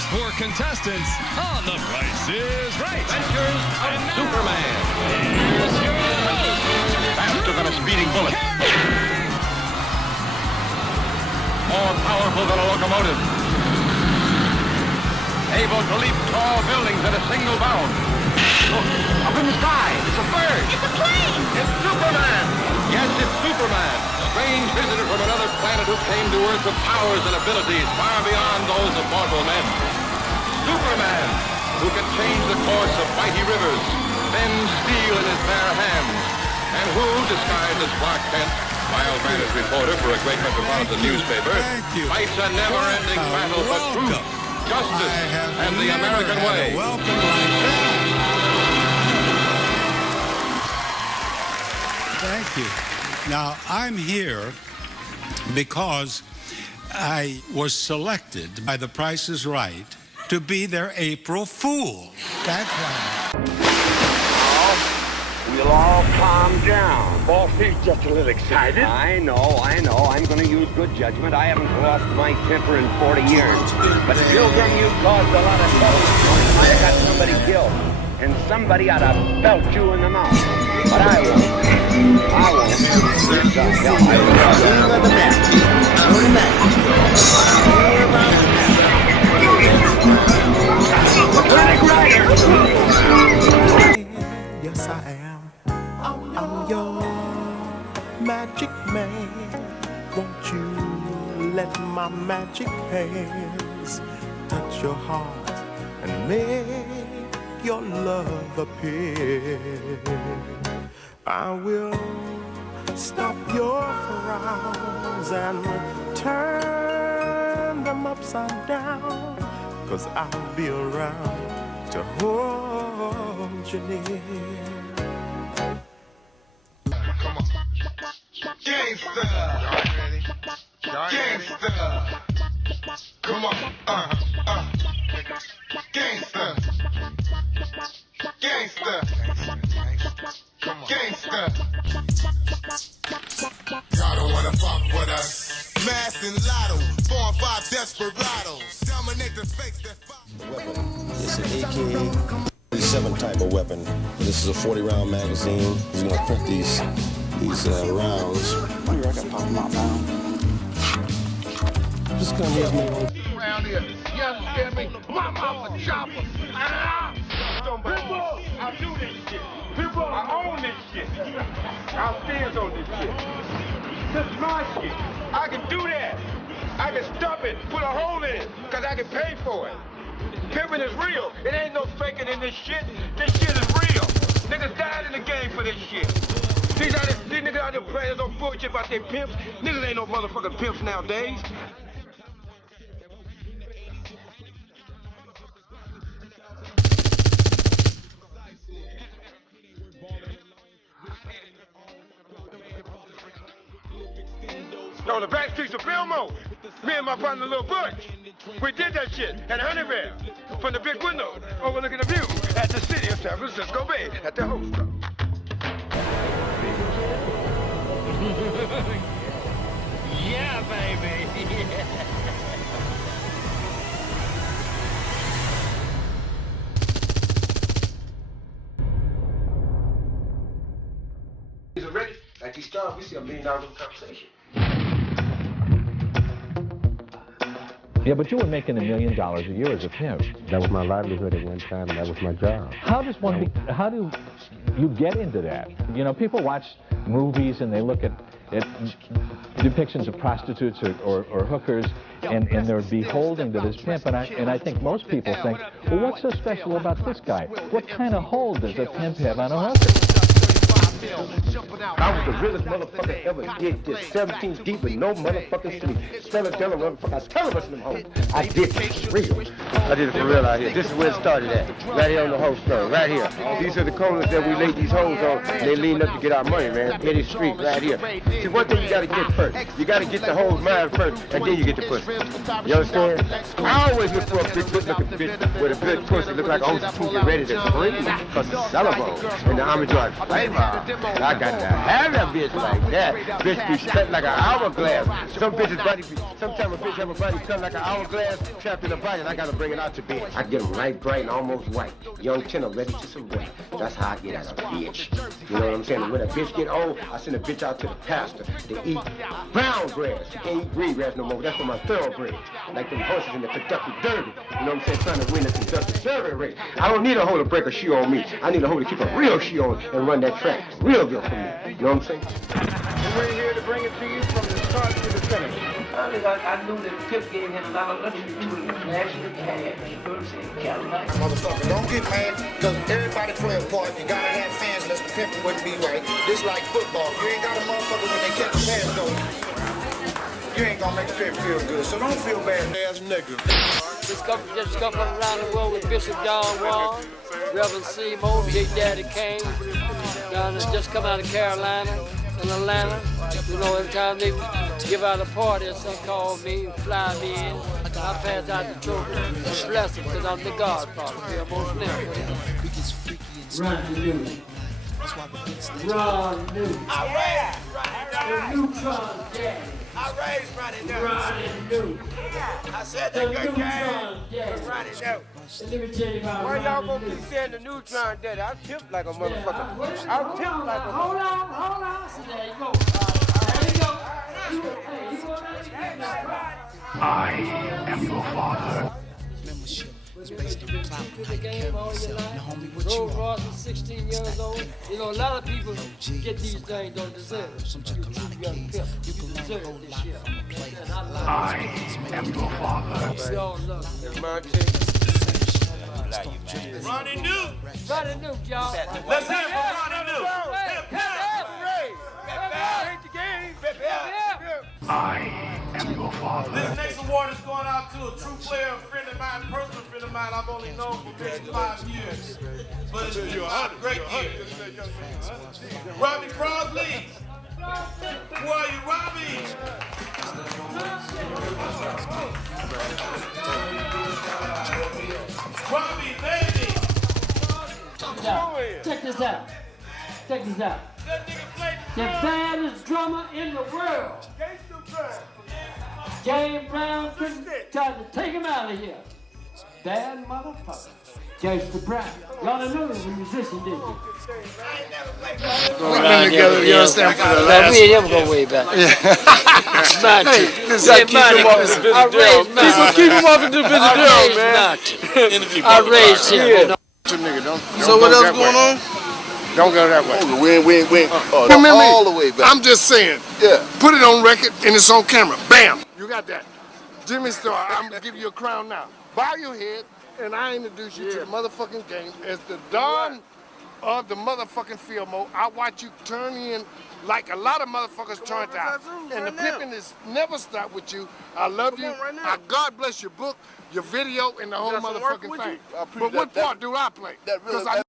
first 4 contestants on The Price is Right. Adventures of Superman. Here's your host, Faster than a speeding bullet. More powerful than a locomotive. Able to leap tall buildings at a single bound. Look, up in the sky, it's a bird. It's a plane! It's Superman! Yes, it's Superman. Strange visitor from another planet who came to Earth with powers and abilities far beyond those of mortal men. Superman, who can change the course of mighty rivers, bend steel in his bare hands, and who, disguised as Clark Kent, mild mannered reporter for a great metropolitan newspaper, fights a never-ending battle for truth, justice, and the American way. Welcome like that. Thank you. Now, I'm here because I was selected by The Price is Right to be their April Fool. That's right. We'll all calm down. Boss, he's just a little excited. I know. I'm going to use good judgment. I haven't lost my temper in 40 years. But Pilgrim, you caused a lot of trouble. You might have got somebody killed. And somebody ought to belt you in the mouth. But I won't. The hell, I will. The map. The map. The Black Rider. Yes, I am. I'm your magic man. Won't you let my magic hands touch your heart and make your love appear? I will stop your frowns and turn them upside down, 'cause I'll be around to hold you near. Come on. Gangsta. Gangsta. Come on. Gangsta. Gangsta. Come on. Gangsta. Y'all don't wanna fuck with us. Mass and Lotto, 4 and 5 desperados. Dominate the face that fuck. Weapon. It's an AK-47 type of weapon. This is a 40-round magazine. He's gonna print these rounds. What do you reckon, Pop Mom now? Just come here, man. Around here, you understand me? My mama chopper. People, I do this shit. People, I own this shit. I'll stand on this shit. This is my shit. I can do that. I can stop it, put a hole in it, because I can pay for it. Pimping is real. It ain't no faking in this shit. This shit is real. Niggas died in the game for this shit. These niggas out there playing no bullshit about their pimps. Niggas ain't no motherfucking pimps nowadays. On the back streets of Fillmore, me and my partner Lil Butch, we did that shit at Honeyville from the big window overlooking the view at the city of San Francisco Bay at the host club. yeah, baby. He's ready. Like he started, we see $1 million in conversation. Yeah, but you were making $1 million a year as a pimp. That was my livelihood at one time. That was my job. How do you get into that? You know, people watch movies and they look at depictions of prostitutes or hookers, and they're beholden to this pimp. And I think most people think, well, what's so special about this guy? What kind of hold does a pimp have on a hooker? I was the realest motherfucker ever did this. 17 deep with no motherfucking sleep. Stella motherfucker, I was television them hoes. I did this for real. I did it for real out here. This is where it started at. Right here on the host floor, right here. These are the corners that we laid these hoes on. They lean up to get our money, man. Eddie Street, right here. See, one thing you gotta get first. You gotta get the hoes mind first, and then you get the pussy. You understand? I always look for a big, good-looking bitch with a good pussy. Look like a hostess who get ready to scream. Because it's sellable. And the Army drive flavor. I got to have that bitch like that. Bitch be cut like an hourglass. Some bitches body be, sometimes a bitch have a body cut like an hourglass, trapped in a body, and I gotta bring it out to bed. I get them light, bright, and almost white. Young tenor ready to some wet. That's how I get at a bitch. You know what I'm saying? When a bitch get old, I send a bitch out to the pasture to eat brown grass. She can't eat green grass no more. That's for my thoroughbreds. Like them horses in the Kentucky Derby. You know what I'm saying? Trying to win the Kentucky Derby race. I don't need a hoe to break a shoe on me. I need a hoe to keep a real shoe on and run that track real good for me. You know what I'm saying? And we're here to bring it to you from the start to the finish. I knew that Pip game had a lot of luxury to it. National cash, you know what I'm saying? Cadillac. Motherfucker, don't get mad, because everybody play a part. You gotta have fans, unless the pimping wouldn't be right. This like football. You ain't got a motherfucker when they catch a pass, though. You ain't gonna make the pimp feel good, so don't feel bad, ass nigga. Just come around the world with Bishop John Wall, Reverend Seymour, Big Daddy Kane, down there, just come out of Carolina and Atlanta. You know, every time they give out a party, some call me, fly me in. I pass out the trophy and bless them, because I'm the godfather. Feel most never. Run the Newt. Run the Newt. The Neutron Daddy. I raised Ronnie Newt. Ronnie Newt. I said that good game. Ronnie Newt. And let me tell you about Why y'all gonna Ronnie be Newt. saying the Neutron Daddy? I tipped like a motherfucker. I tipped like a Hold on. So there you go. There you go. Hey, you gonna let me get that? I am your father. Rose Ross is 16 years old. You know, a lot of people get these things don't deserve it. You true young pimp. You deserve this shit. And I am your father. We all love you. It's my team. Ronnie Newt. Ronnie Newt, y'all. Let's hear it for Ronnie Newt. I am your father. This next award is going out to a true player, a friend of mine, personal friend of mine. I've only known for 55 years. But it's been a great year. Robbie Crosley. Who are you, Robbie? Robbie, baby. Check this out. The baddest drummer in the world. James Brown tried to take him out of here. Bad motherfucker. Gangsta Brown. Y'all done know he was a musician, didn't you? We've been together, you understand, for the last... We ain't never go way back. Hey, this is keep him off the visit man. Keep him off the visit man. I raised him. So what else going on? Don't go that way. We all the way back. I'm just saying. Yeah. Put it on record and it's on camera. Bam. You got that. Jimmy Star, I'm gonna give you a crown now. Bow your head and I introduce you to the motherfucking game as the Don of the motherfucking field mode. I watch you turn in like a lot of motherfuckers turned out. And the pimping is never stopped with you. I love you. God bless your book, your video, and the whole motherfucking thing. But what part do I play? Because I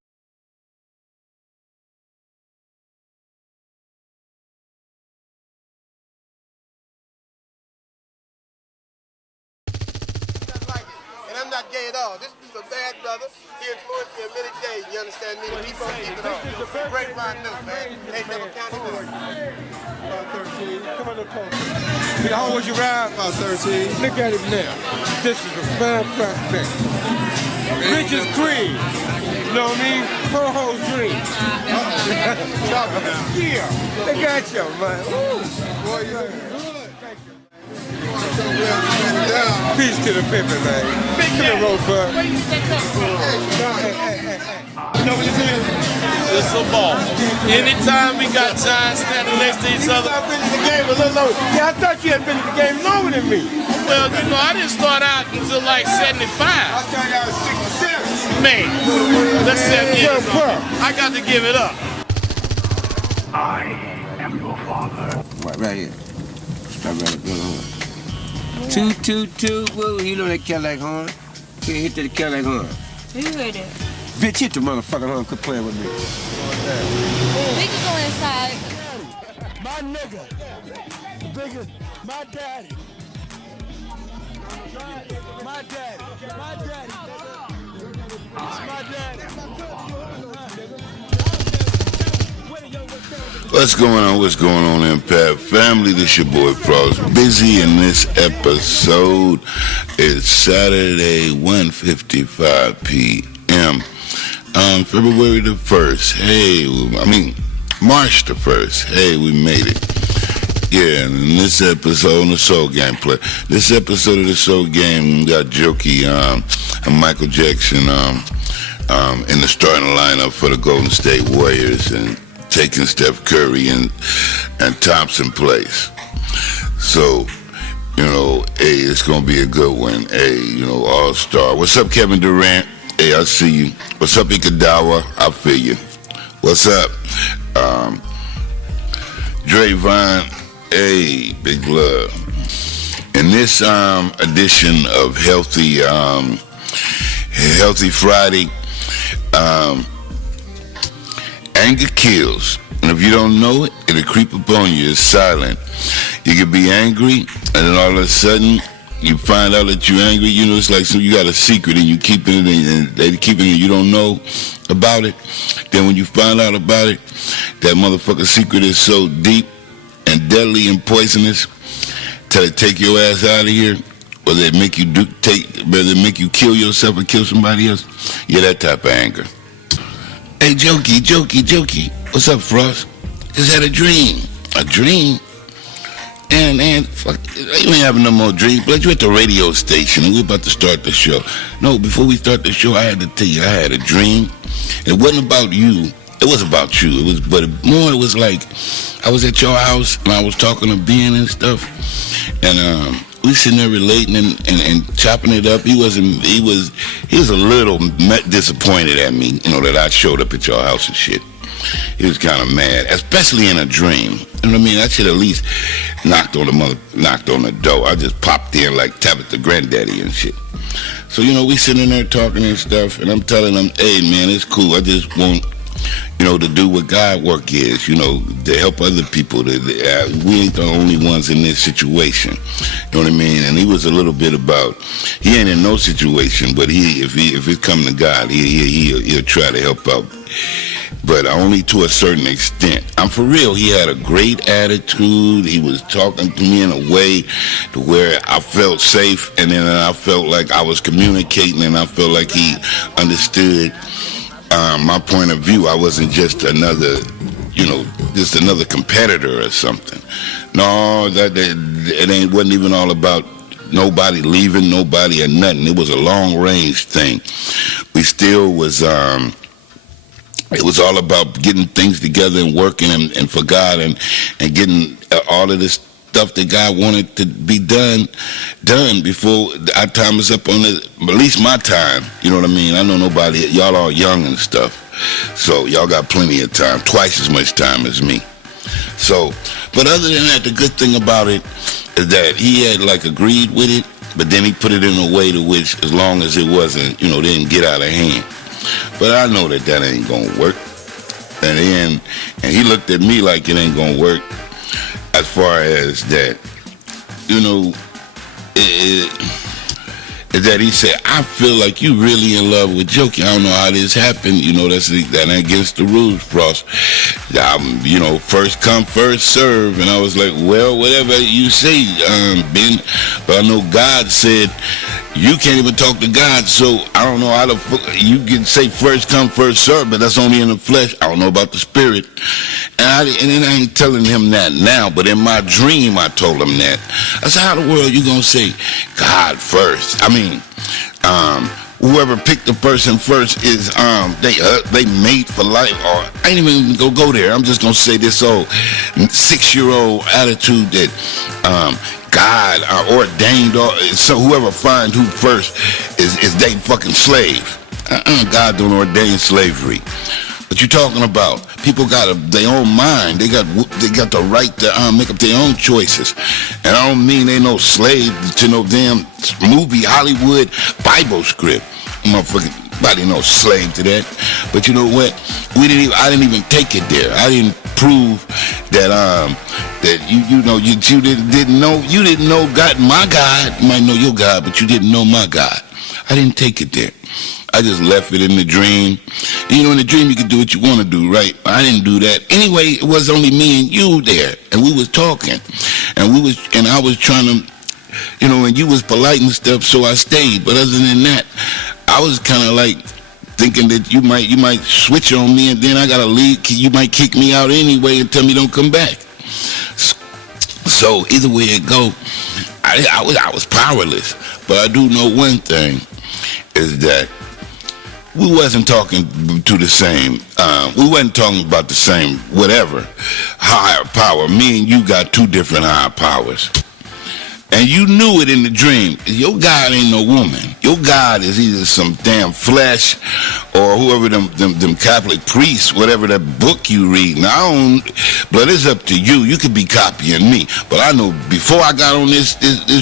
And I'm not gay at all. This is a bad brother. He influenced me in many days. You understand me? Keep on keeping on. Great Ron Newt, man. Ain't never counted good. About 13. Come on, look close. How old was you ride? About 13. Look at him now. This is a fine prospect. Rich as cream. You know what I mean? Ho-ho's dream. Yeah. Look at you, man. Boy, you look good. Thank you. Peace to the pimpin', man. Come here, Rosebud. Hey. You know what this is? It's a ball. Anytime we got time standing next to each other. I've been in the game a little longer. Yeah, I thought you had been in the game longer than me. Well, you know, I didn't start out until like 75. I thought I was 67. Man, that's 7 years old. I got to give it up. I am your father. Right here. Toot, toot, toot. Well, you know that Cadillac horn? Can't hit that Cadillac horn. Who heard it? Bitch, hit the motherfucking horn. Quit playing with me. We can go inside. My nigga. Bigger. My daddy. My daddy. My daddy. It's my daddy. What's going on? What's going on, Impact Family? This your boy Frost. Busy in this episode. It's Saturday, 1:55 p.m. February the 1st. Hey, March the 1st. Hey, we made it. Yeah, and in this episode on the Soul Game play. This episode of the Soul Game got Jokey and Michael Jackson in the starting lineup for the Golden State Warriors and taking Steph Curry and Thompson place. So, hey, it's going to be a good one. Hey, all-star. What's up, Kevin Durant? Hey, I see you. What's up, Iguodala? I feel you. What's up? Drayvon? Hey, big love. In this edition of Healthy Friday, anger kills, and if you don't know it, it'll creep upon you. It's silent. You can be angry, and then all of a sudden, you find out that you're angry. It's like you got a secret, and you keep it, and they keep it, and you don't know about it. Then when you find out about it, that motherfucking secret is so deep and deadly and poisonous, till they take your ass out of here, or they make you make you kill yourself or kill somebody else. Yeah, that type of anger. Hey, Jokey. What's up, Frost? Just had a dream. A dream? And fuck, you ain't having no more dreams. But you at the radio station, and we're about to start the show. No, before we start the show, I had to tell you, I had a dream. It wasn't about you. It was about you. It was like I was at your house, and I was talking to Ben and stuff, and we sitting there relating and chopping it up. He was a little disappointed at me, that I showed up at your house and shit. He was kind of mad, especially in a dream. You know what I mean? I should at least knocked on the door. I just popped in like Tabitha Granddaddy and shit. So we sitting there talking and stuff, and I'm telling him, hey man, it's cool. I just want to do what God work is, to help other people. We ain't the only ones in this situation. You know what I mean? And he was a little bit about, he ain't in no situation, but if it come to God, he'll try to help out. But only to a certain extent. I'm for real, he had a great attitude. He was talking to me in a way to where I felt safe, and then I felt like I was communicating, and I felt like he understood my point of view. I wasn't just another competitor or something. No, it wasn't even all about nobody leaving, nobody or nothing. It was a long range thing. We still was, it was all about getting things together and working and for God and getting all of this stuff that God wanted to be done before our time is up on at least my time. You know what I mean? I know nobody, y'all are young and stuff, so y'all got plenty of time, twice as much time as me. So, but other than that, the good thing about it is that he had agreed with it, but then he put it in a way to which, as long as it wasn't, didn't get out of hand. But I know that ain't gonna work. And he looked at me like it ain't gonna work. As far as that, is that he said, I feel like you really in love with Jokey. I don't know how this happened. That ain't against the rules, Frost. First come, first serve. And I was like, well, whatever you say, Ben. But I know God said, you can't even talk to God, so I don't know how you can say first come, first serve, but that's only in the flesh. I don't know about the spirit. And then I ain't telling him that now, but in my dream I told him that. I said, how the world you gonna say God first? I mean, whoever picked the person first is they made for life. Or I ain't even gonna go there. I'm just gonna say this old 6-year-old attitude that God ordained, so whoever finds who first is they fucking slave. God don't ordain slavery. What you talking about? People got their own mind. They got the right to make up their own choices. And I don't mean they no slave to no damn movie, Hollywood, Bible script. Motherfucking body no slave to that. But you know what? I didn't even take it there. I didn't prove that you didn't know God, my God. You might know your God, but you didn't know my God. I didn't take it there. I just left it in the dream, You know, in the dream you could do what you want to do, right? I didn't do that. Anyway, it was only me and you there, and we was talking, and I was trying to, you know, and you was polite and stuff, so I stayed. But other than that, I was kind of like thinking that you might switch on me, and then I gotta leave. You might kick me out anyway and tell me don't come back. So either way it go, I was powerless. But I do know one thing is that we wasn't talking to the same. We wasn't talking about the same whatever higher power. Me and you got two different higher powers. And you knew it in the dream. Your God ain't no woman. Your God is either some damn flesh or whoever them Catholic priests, whatever that book you read. Now, but it's up to you. You could be copying me. But I know before I got on this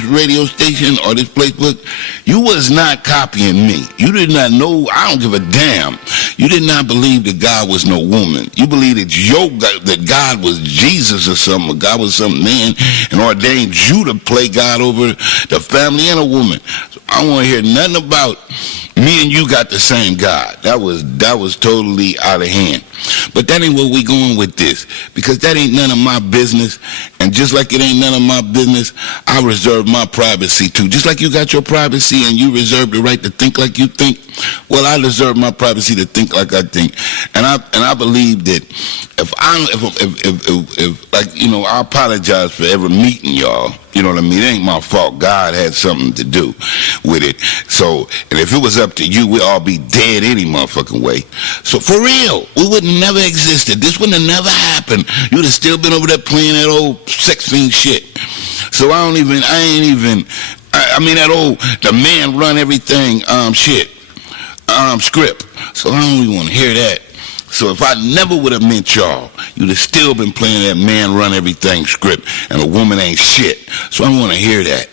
radio station or this Facebook, you was not copying me. You did not know. I don't give a damn. You did not believe that God was no woman. You believed that God was Jesus or something. Or God was some man and ordained you to play God over the family and a woman. So I don't want to hear nothing about me and you got the same God. That was totally out of hand. But that ain't where we going with this, because that ain't none of my business. And just like it ain't none of my business, I reserve my privacy too. Just like you got your privacy and you reserve the right to think like you think, well, I reserve my privacy to think like I think. And I believe that if like, you know, I apologize for ever meeting y'all. You know what I mean? It ain't my fault. God had something to do with it. So, and if it was up to you, we'd all be dead any motherfucking way. So for real, we would never existed. This wouldn't have never happened. You'd have still been over there playing that old sex fiend shit. So I mean that old, the man run everything, script. So I don't even want to hear that. So if I never would have met y'all, you'd have still been playing that man run everything script and a woman ain't shit. So I want to hear that.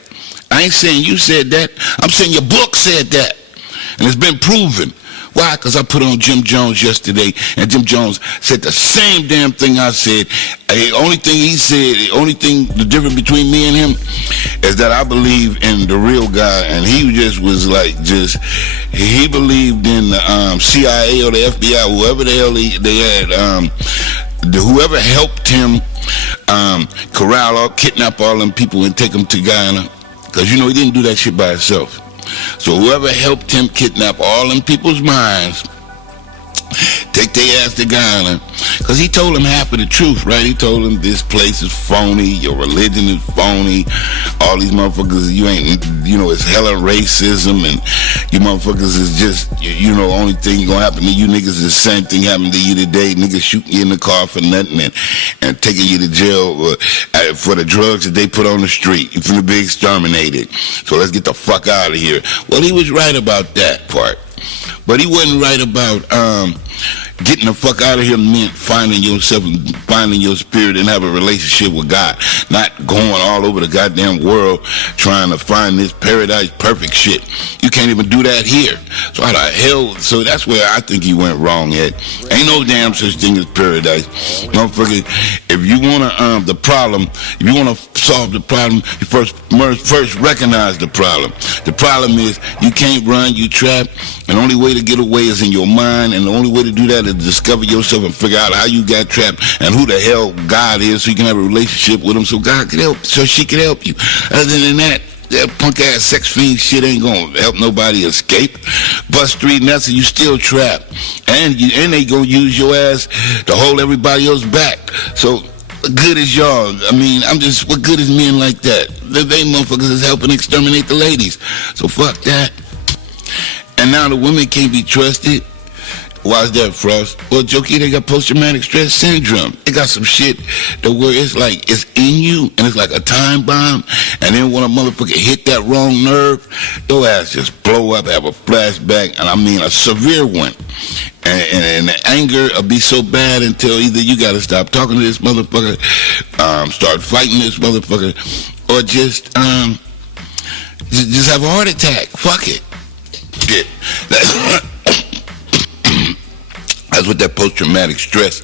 I ain't saying you said that. I'm saying your book said that. And it's been proven. Why? Because I put on Jim Jones yesterday, and Jim Jones said the same damn thing I said. The only thing he said, the difference between me and him is that I believe in the real guy, and he just was like, he believed in the CIA or the FBI, whoever the hell they had, whoever helped him corral kidnap all them people and take them to Guyana. Because, you know, he didn't do that shit by himself. So whoever helped him kidnap all them people's minds, take their ass to Ghana, because he told them half of the truth, right? He told them this place is phony, your religion is phony, all these motherfuckers, you ain't, you know, it's hella racism, and you motherfuckers is just, you know, only thing gonna happen to you niggas is the same thing happened to you today, niggas shooting you in the car for nothing and taking you to jail for the drugs that they put on the street. You're finna be exterminated. So let's get the fuck out of here. Well, he was right about that part. But he wasn't right about getting the fuck out of here meant finding yourself and finding your spirit and have a relationship with God. Not going all over the goddamn world trying to find this paradise perfect shit. You can't even do that here. So how the hell? So that's where I think he went wrong at. Ain't no damn such thing as paradise. Motherfucker, if you wanna if you wanna solve the problem, you first recognize the problem. The problem is you can't run, you trapped, and the only way to get away is in your mind, and the only way to do that is discover yourself and figure out how you got trapped and who the hell God is, so you can have a relationship with him, so God can help, so she can help you. Other than that punk ass sex fiend shit ain't gonna help nobody escape. Bust 3 nuts and you still trapped, and they gonna use your ass to hold everybody else back. So what good is y'all? I mean, what good is men like that? They motherfuckers is helping exterminate the ladies. So fuck that. And now the women can't be trusted. Why is that, Frost? Well, Jokey, they got post-traumatic stress syndrome. They got some shit that where it's like, it's in you, and it's like a time bomb, and then when a motherfucker hit that wrong nerve, your ass just blow up, have a flashback, and I mean a severe one. And the anger will be so bad until either you gotta stop talking to this motherfucker, start fighting this motherfucker, or just have a heart attack. Fuck it. Shit. That's what that post-traumatic stress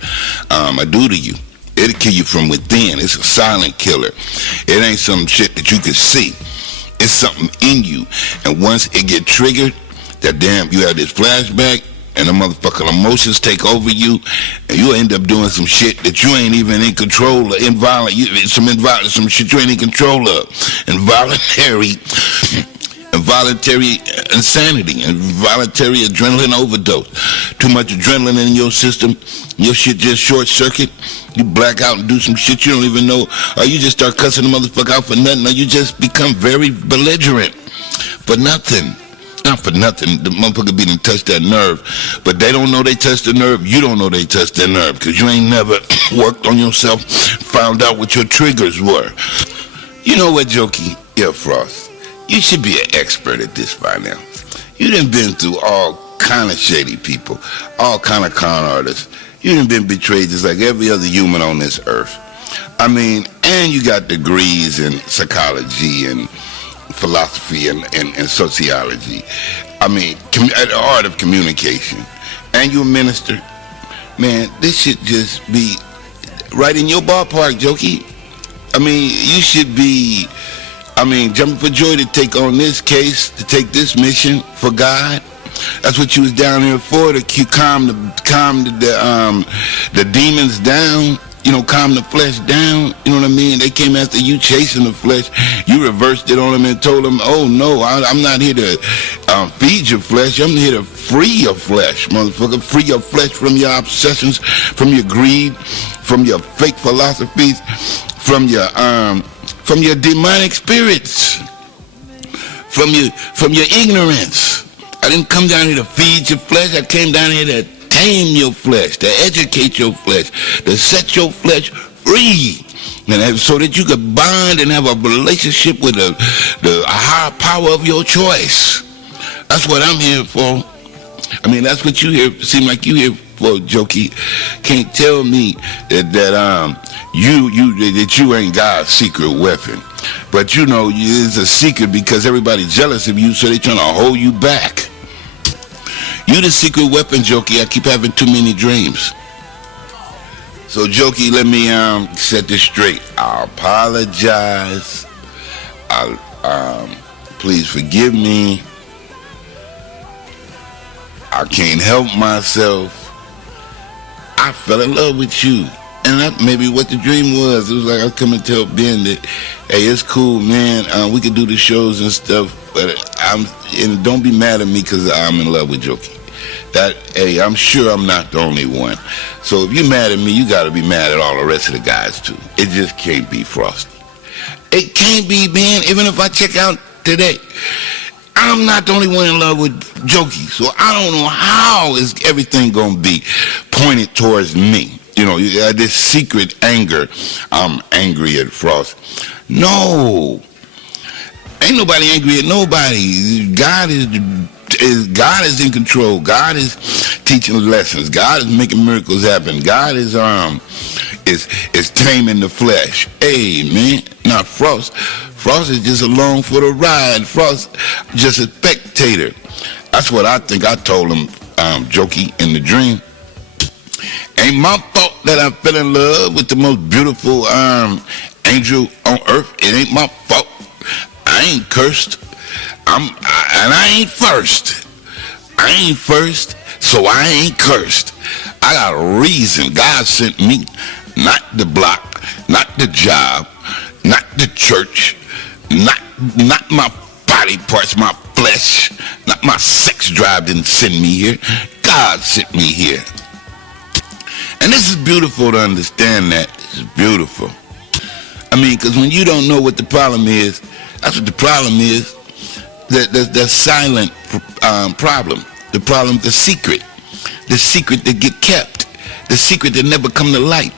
do to you. It'll kill you from within. It's a silent killer. It ain't some shit that you can see. It's something in you. And once it get triggered, that damn, you have this flashback, and the motherfucking emotions take over you, and you end up doing some shit that you ain't even in control of, some shit you ain't in control of, involuntary insanity, and voluntary adrenaline overdose. Too much adrenaline in your system, your shit just short circuit. You black out and do some shit you don't even know, or you just start cussing the motherfucker out for nothing, or you just become very belligerent for nothing. Not for nothing. The motherfucker be done touch that nerve, but they don't know they touched the nerve. You don't know they touched their nerve because you ain't never worked on yourself, found out what your triggers were. You know what, Jokey? Yeah, Frost. You should be an expert at this by now. You done been through all kind of shady people, all kind of con artists. You done been betrayed just like every other human on this earth. I mean, and you got degrees in psychology and philosophy and sociology. I mean, the art of communication. And you're a minister. Man, this should just be right in your ballpark, Jokey. I mean, you should be, jumping for joy to take on this case, to take this mission for God. That's what you was down here for, to calm the demons down. Calm the flesh down. You know what I mean? They came after you chasing the flesh. You reversed it on them and told them, oh, no, I'm not here to feed your flesh. I'm here to free your flesh, motherfucker. Free your flesh from your obsessions, from your greed, from your fake philosophies, from your demonic spirits, from your ignorance. I didn't come down here to feed your flesh. I came down here to tame your flesh, to educate your flesh, to set your flesh free, and so that you could bond and have a relationship with the higher power of your choice. That's what I'm here for. I mean, that's what you here. Seem like you here for, Jokey. Can't tell me that you ain't God's secret weapon. But it's a secret because everybody's jealous of you, so they trying to hold you back. You the secret weapon, Jokey. I keep having too many dreams. So, Jokey, let me set this straight. I apologize. Please forgive me. I can't help myself. I fell in love with you. And that maybe what the dream was. It was like I was coming to tell Ben that, hey, it's cool, man. We could do the shows and stuff, but and don't be mad at me because I'm in love with Jokey. Hey, I'm sure I'm not the only one. So if you're mad at me, you got to be mad at all the rest of the guys too. It just can't be, Frosty. It can't be, man. Even if I check out today, I'm not the only one in love with Jokey. So I don't know how is everything gonna be pointed towards me. This secret anger. I'm angry at Frost. No. Ain't nobody angry at nobody. God is in control. God is teaching lessons. God is making miracles happen. God is taming the flesh. Hey, man. Not Frost. Frost is just along for the ride. Frost just a spectator. That's what I think I told him, Jokey, in the dream. Ain't my fault that I fell in love with the most beautiful angel on earth. It ain't my fault. I ain't cursed. And I ain't first. I ain't first, so I ain't cursed. I got a reason. God sent me, not the block, not the job, not the church, not my body parts, my flesh, not my sex drive didn't send me here. God sent me here. And this is beautiful to understand that. This is beautiful. Because when you don't know what the problem is, that's what the problem is. The silent problem. The problem, the secret that get kept, the secret that never come to light,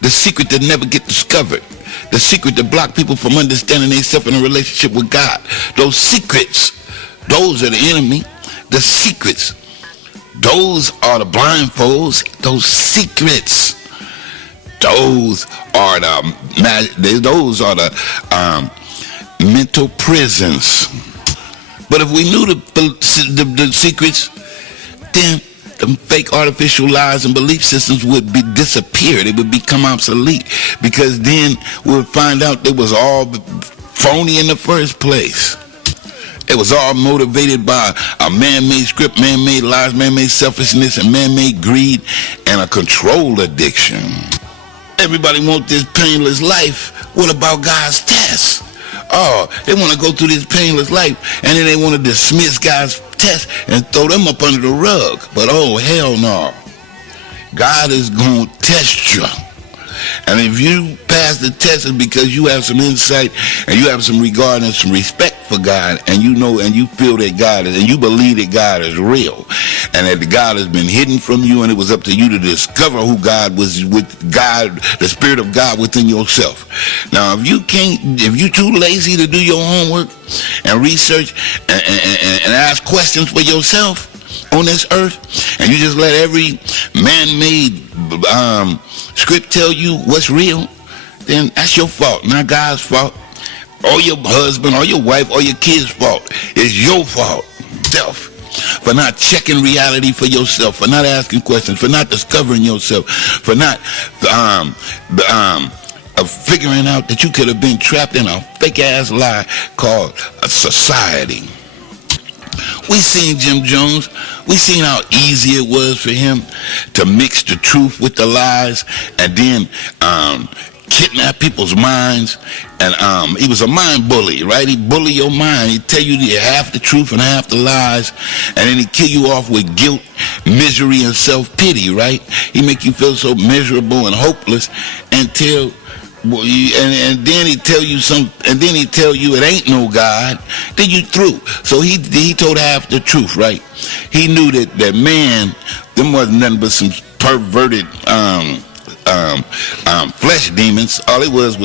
the secret that never get discovered, the secret that block people from understanding themselves in a relationship with God. Those secrets, those are the enemy. The secrets, those are the blindfolds. Those secrets, those are the mental prisons. But if we knew the secrets, then the fake artificial lies and belief systems would be disappear. They would become obsolete, because then we would find out it was all phony in the first place. It was all motivated by a man-made script, man-made lies, man-made selfishness, and man-made greed, and a control addiction. Everybody wants this painless life. What about God's test? Oh, they want to go through this painless life, and then they want to dismiss God's test and throw them up under the rug. But oh, hell no. God is going to test you. And if you pass the test, it's because you have some insight and you have some regard and some respect for God, and you know and you feel that God is, and you believe that God is real, and that God has been hidden from you, and it was up to you to discover who God was, with God, the Spirit of God within yourself. Now, if you're too lazy to do your homework and research and ask questions for yourself on this earth, and you just let every man-made script tell you what's real, then that's your fault, not God's fault, or your husband, or your wife, or your kid's fault. It's your fault, self, for not checking reality for yourself, for not asking questions, for not discovering yourself, for not figuring out that you could have been trapped in a fake-ass lie called a society. We seen Jim Jones. We seen how easy it was for him to mix the truth with the lies, and then kidnap people's minds. And he was a mind bully, right? He bully your mind. He tell you half the truth and half the lies, and then he kill you off with guilt, misery, and self-pity, right? He make you feel so miserable and hopeless until and then he tell you it ain't no God, then you through. So he told half the truth, right? He knew that man, them wasn't nothing but some perverted flesh demons. All it was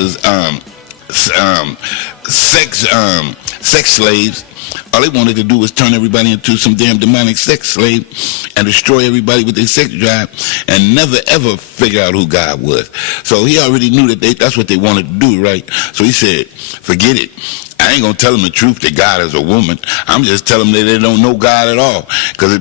sex slaves. All they wanted to do was turn everybody into some damn demonic sex slave and destroy everybody with their sex drive, and never ever figure out who God was. So he already knew that that's what they wanted to do, right? So he said, forget it. I ain't gonna tell them the truth that God is a woman. I'm just telling them that they don't know God at all. Because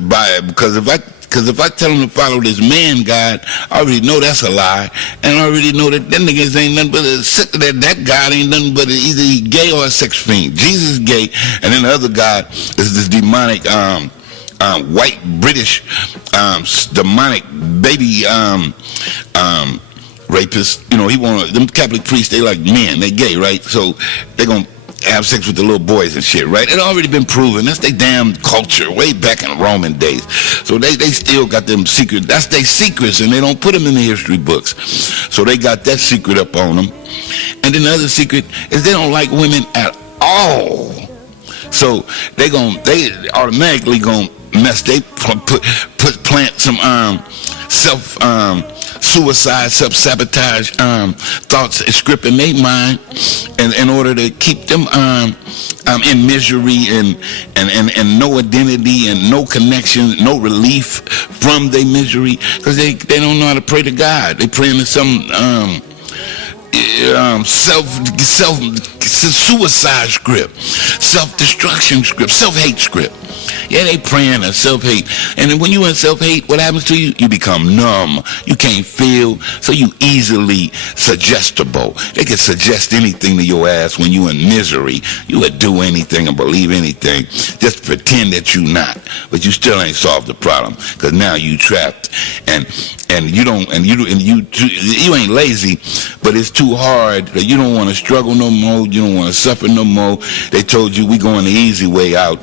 if I tell them to follow this man God, I already know that's a lie, and I already know that niggas ain't nothing but that God ain't nothing but either he gay or a sex fiend. Jesus is gay, and then the other God is this demonic white British demonic baby rapist. You know, he want them Catholic priests. They like men. They gay, right? So they gonna have sex with the little boys and shit, right? It already been proven. That's their damn culture way back in Roman days. So they still got them secret. That's their secrets, and they don't put them in the history books. So they got that secret up on them. And then the other secret is they don't like women at all. So they automatically gonna plant some suicide, self-sabotage thoughts, script in their mind, and in order to keep them in misery and no identity and no connection, no relief from their misery, because they don't know how to pray to God. They praying to some suicide script, self-destruction script, self-hate script. Yeah, they praying a self-hate. And then when you in self-hate, what happens to you? You become numb. You can't feel, so you easily suggestible. They can suggest anything to your ass when you in misery. You would do anything and believe anything. Just pretend that you not. But you still ain't solved the problem, because now you trapped. And you ain't lazy, but it's too hard. You don't want to struggle no more. You don't want to suffer no more. They told you we going the easy way out.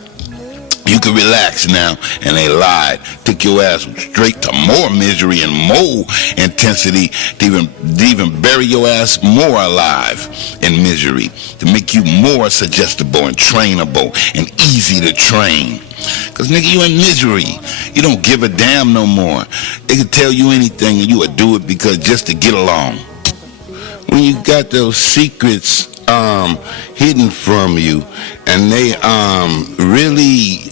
You can relax now, and they lied. Took your ass straight to more misery and more intensity to even bury your ass more alive in misery, to make you more suggestible and trainable and easy to train. Because, nigga, you in misery. You don't give a damn no more. They can tell you anything, and you would do it because just to get along. When you got those secrets hidden from you, and they really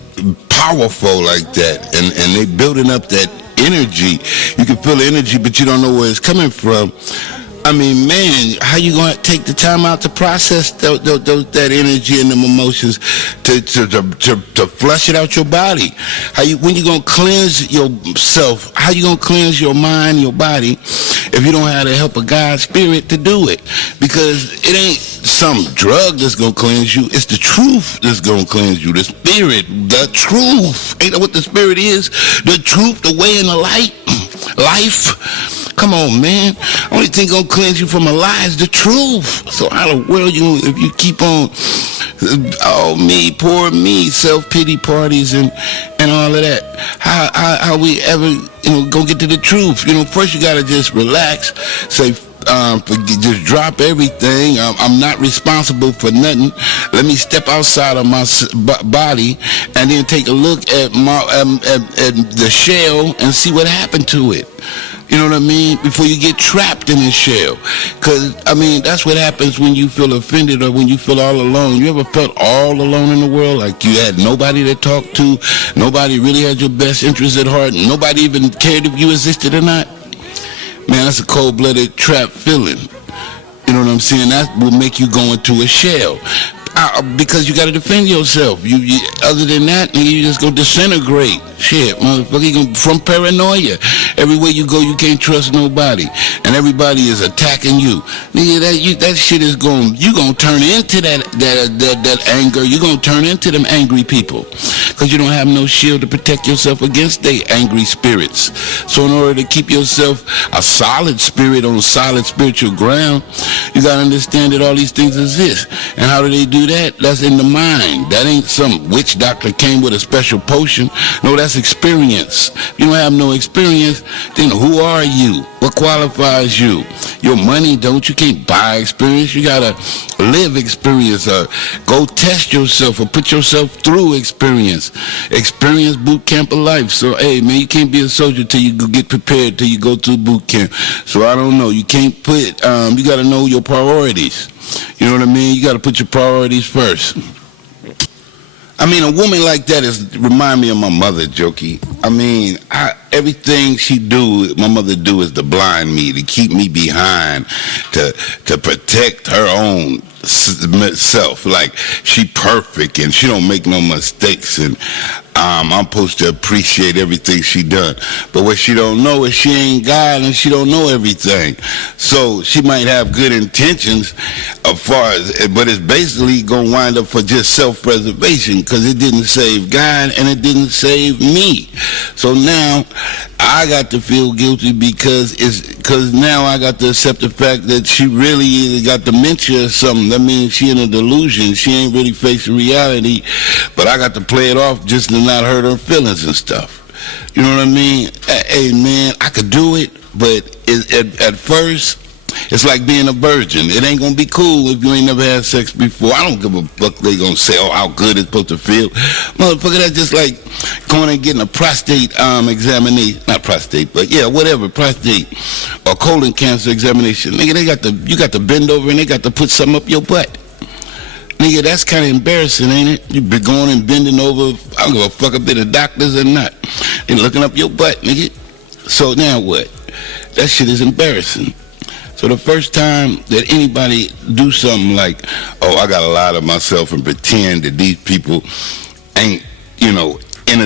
powerful like that, and they building up that energy. You can feel the energy, but you don't know where it's coming from. I mean, man, how you gonna take the time out to process that energy and them emotions to flush it out your body? When you gonna cleanse yourself? How you gonna cleanse your mind, your body, if you don't have the help of God's Spirit to do it. Because it ain't some drug that's going to cleanse you. It's the truth that's going to cleanse you. The Spirit, the truth. Ain't that what the Spirit is? The truth, the way, and the light. Life. Come on, man. Only thing gonna cleanse you from a lie is the truth. So how the world if you keep on, oh me, poor me, self-pity parties and all of that, how we ever go get to the truth? First you gotta just relax, say just drop everything. I'm not responsible for nothing. Let me step outside of my body and then take a look at my at the shell and see what happened to it. You know what I mean? Before you get trapped in this shell. Because, that's what happens when you feel offended or when you feel all alone. You ever felt all alone in the world? Like you had nobody to talk to, nobody really had your best interest at heart, nobody even cared if you existed or not? Man, that's a cold-blooded, trapped feeling. You know what I'm saying? That will make you go into a shell. Because you got to defend yourself. You other than that, you just go disintegrate. Shit, motherfucker, you go from paranoia. Everywhere you go, you can't trust nobody, and everybody is attacking you. Nigga, that shit is you gonna turn into that anger. You gonna turn into them angry people, because you don't have no shield to protect yourself against they angry spirits. So in order to keep yourself a solid spirit on solid spiritual ground, you gotta understand that all these things exist. And how do they do that? That's in the mind. That ain't some witch doctor came with a special potion. No, that's experience. If you don't have no experience, then who are you? What qualifies you? Your money, you can't buy experience. You gotta live experience, or go test yourself, or put yourself through experience. Experience boot camp of life. So hey man, you can't be a soldier till you get prepared, till you go through boot camp. So I don't know, you can't put you gotta know your priorities. You know what I mean? You gotta put your priorities first. A woman like that remind me of my mother, Jokey. Everything she do, my mother do, is to blind me, to keep me behind, to protect her own self. Like, she perfect and she don't make no mistakes, and I'm supposed to appreciate everything she done. But what she don't know is she ain't God, and she don't know everything. So she might have good intentions but it's basically gonna wind up for just self-preservation, because it didn't save God and it didn't save me. So now I got to feel guilty because now I got to accept the fact that she really either got dementia or something. That means she in a delusion. She ain't really facing reality, but I got to play it off just to not hurt her feelings and stuff. You know what I mean? Hey man, I could do it, but at first, it's like being a virgin. It ain't gonna be cool if you ain't never had sex before. I don't give a fuck they gonna say, how good it's supposed to feel. Motherfucker, that's just like going and getting a prostate examination. Not prostate, but yeah, whatever, prostate or colon cancer examination. Nigga, you got to bend over and they got to put something up your butt. Nigga, that's kind of embarrassing, ain't it? You be going and bending over. I don't give a fuck if they're the doctors or not. They looking up your butt, nigga. So now what? That shit is embarrassing. So the first time that anybody do something like, I got to lie to myself and pretend that these people ain't,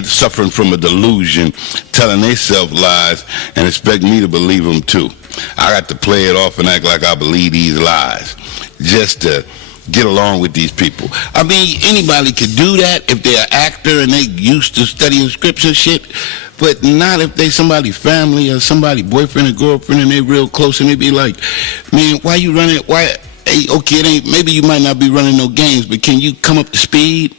suffering from a delusion, telling themselves lies and expect me to believe them too. I got to play it off and act like I believe these lies just to get along with these people. Anybody could do that if they're an actor and they used to studying scripts and shit. But not if they somebody family or somebody boyfriend or girlfriend and they real close and they be like, man, why you running? Why? Hey, okay, it ain't. Maybe you might not be running no games, but can you come up to speed?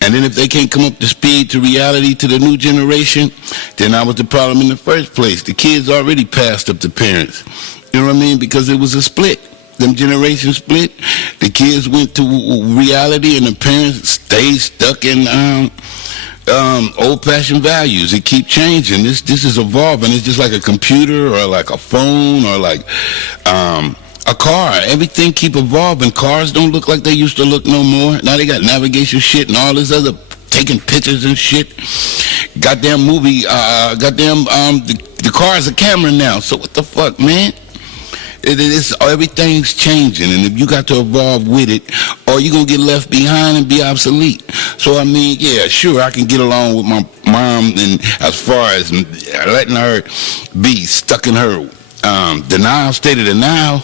And then if they can't come up to speed to reality to the new generation, then that was the problem in the first place. The kids already passed up the parents. You know what I mean? Because it was a split. Them generations split. The kids went to reality and the parents stayed stuck in old-fashioned values. It keep changing. This is evolving. It's just like a computer or like a phone or like a car. Everything keep evolving. Cars don't look like they used to look no more. Now they got navigation shit and all this other taking pictures and shit. Goddamn movie. The car is a camera now. So what the fuck, man? Everything's changing, and if you got to evolve with it, or you're going to get left behind and be obsolete. So, yeah, sure, I can get along with my mom and as far as letting her be stuck in her state of denial.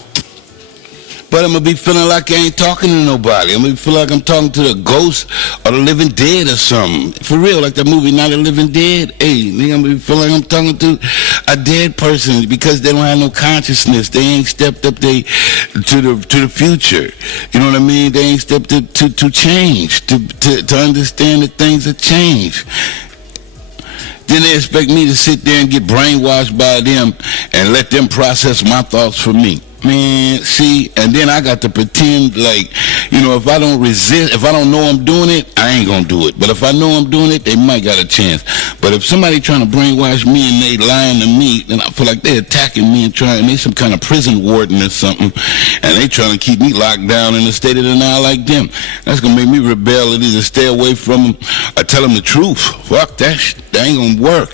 But I'm going to be feeling like I ain't talking to nobody. I'm going to feel like I'm talking to the ghost or the living dead or something. For real, like that movie Night of the Living Dead. Hey, nigga, I'm going to feel like I'm talking to a dead person because they don't have no consciousness. They ain't stepped up to the future. You know what I mean? They ain't stepped up to change, to understand that things have changed. Then they expect me to sit there and get brainwashed by them and let them process my thoughts for me. Man, see, and then I got to pretend like, you know, if I don't resist, if I don't know I'm doing it, I ain't gonna do it. But if I know I'm doing it, they might got a chance. But if somebody trying to brainwash me and they lying to me, then I feel like they're attacking me and they some kind of prison warden or something, and they trying to keep me locked down in a state of denial like them. That's gonna make me rebel and either stay away from them or tell them the truth. Fuck that shit. That ain't gonna work.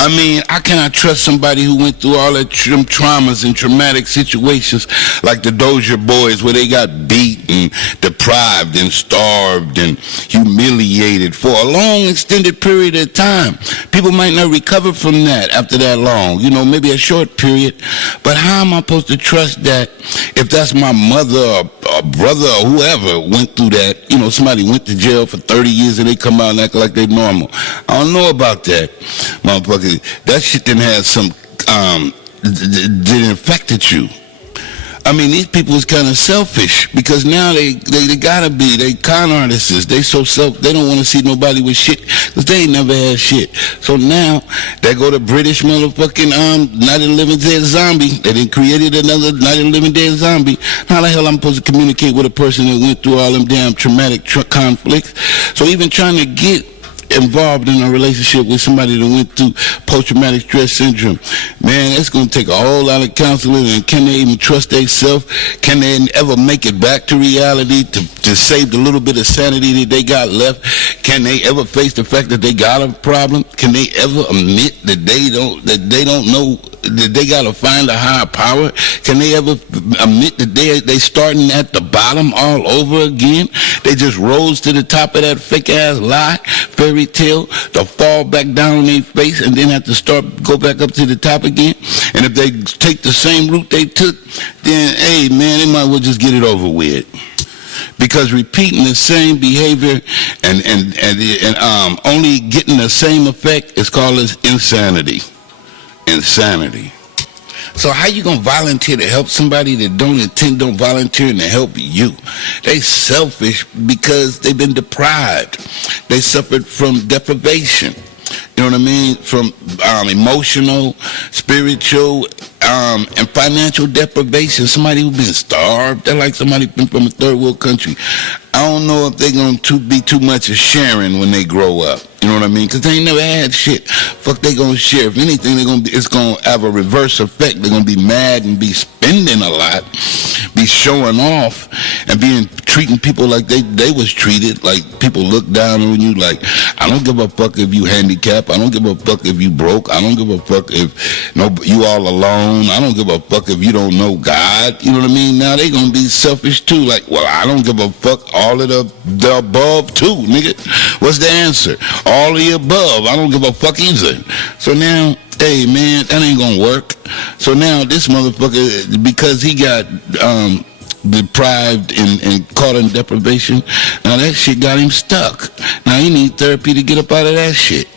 I mean, I cannot trust somebody who went through all that traumas and traumatic situations like the Dozier boys where they got beat and deprived and starved and humiliated for a long extended period of time. People might not recover from that after that long, you know, maybe a short period. But how am I supposed to trust that if that's my mother or brother or whoever went through that, you know, somebody went to jail for 30 years and they come out and act like they normal? I don't know about that, motherfucker. That shit didn't have some, did infected you. I mean, these people is kind of selfish because now they gotta be, they con artists. They so they don't want to see nobody with shit because they ain't never had shit. So now they go to British motherfucking Night of the Living Dead zombie. They done created another Night of the Living Dead zombie. How the hell I'm supposed to communicate with a person that went through all them damn traumatic conflicts? So even trying to get involved in a relationship with somebody that went through post-traumatic stress syndrome, man, it's going to take a whole lot of counseling. And can they even trust themselves? Can they ever make it back to reality to save the little bit of sanity that they got left? Can they ever face the fact that they got a problem? Can they ever admit that they don't know that they got to find a higher power? Can they ever admit that they starting at the bottom all over again? They just rose to the top of that fake ass lie, fairy tale, to fall back down on their face and then have to go back up to the top again. And if they take the same route they took, then hey man, they might well just get it over with. Because repeating the same behavior and only getting the same effect is called insanity. Insanity. So how you gonna volunteer to help somebody that don't volunteer to help you? They selfish because they've been deprived. They suffered from deprivation. You know what I mean? From emotional, spiritual, and financial deprivation. Somebody who's been starved. They're like somebody been from a third world country. I don't know if they're going to be too much of sharing when they grow up. You know what I mean? Because they ain't never had shit. Fuck, they going to share. If anything, it's going to have a reverse effect. They're going to be mad and be spending a lot, be showing off, and treating people like they was treated. Like people look down on you like, I don't give a fuck if you handicapped. I don't give a fuck if you broke. I don't give a fuck if you all alone. I don't give a fuck if you don't know God. You know what I mean? Now they going to be selfish too. Like, well, I don't give a fuck. All of the above too, nigga. What's the answer? All of the above. I don't give a fuck either. So now, hey man, that ain't gonna work. So now this motherfucker, because he got deprived and caught in deprivation, now that shit got him stuck. Now he need therapy to get up out of that shit.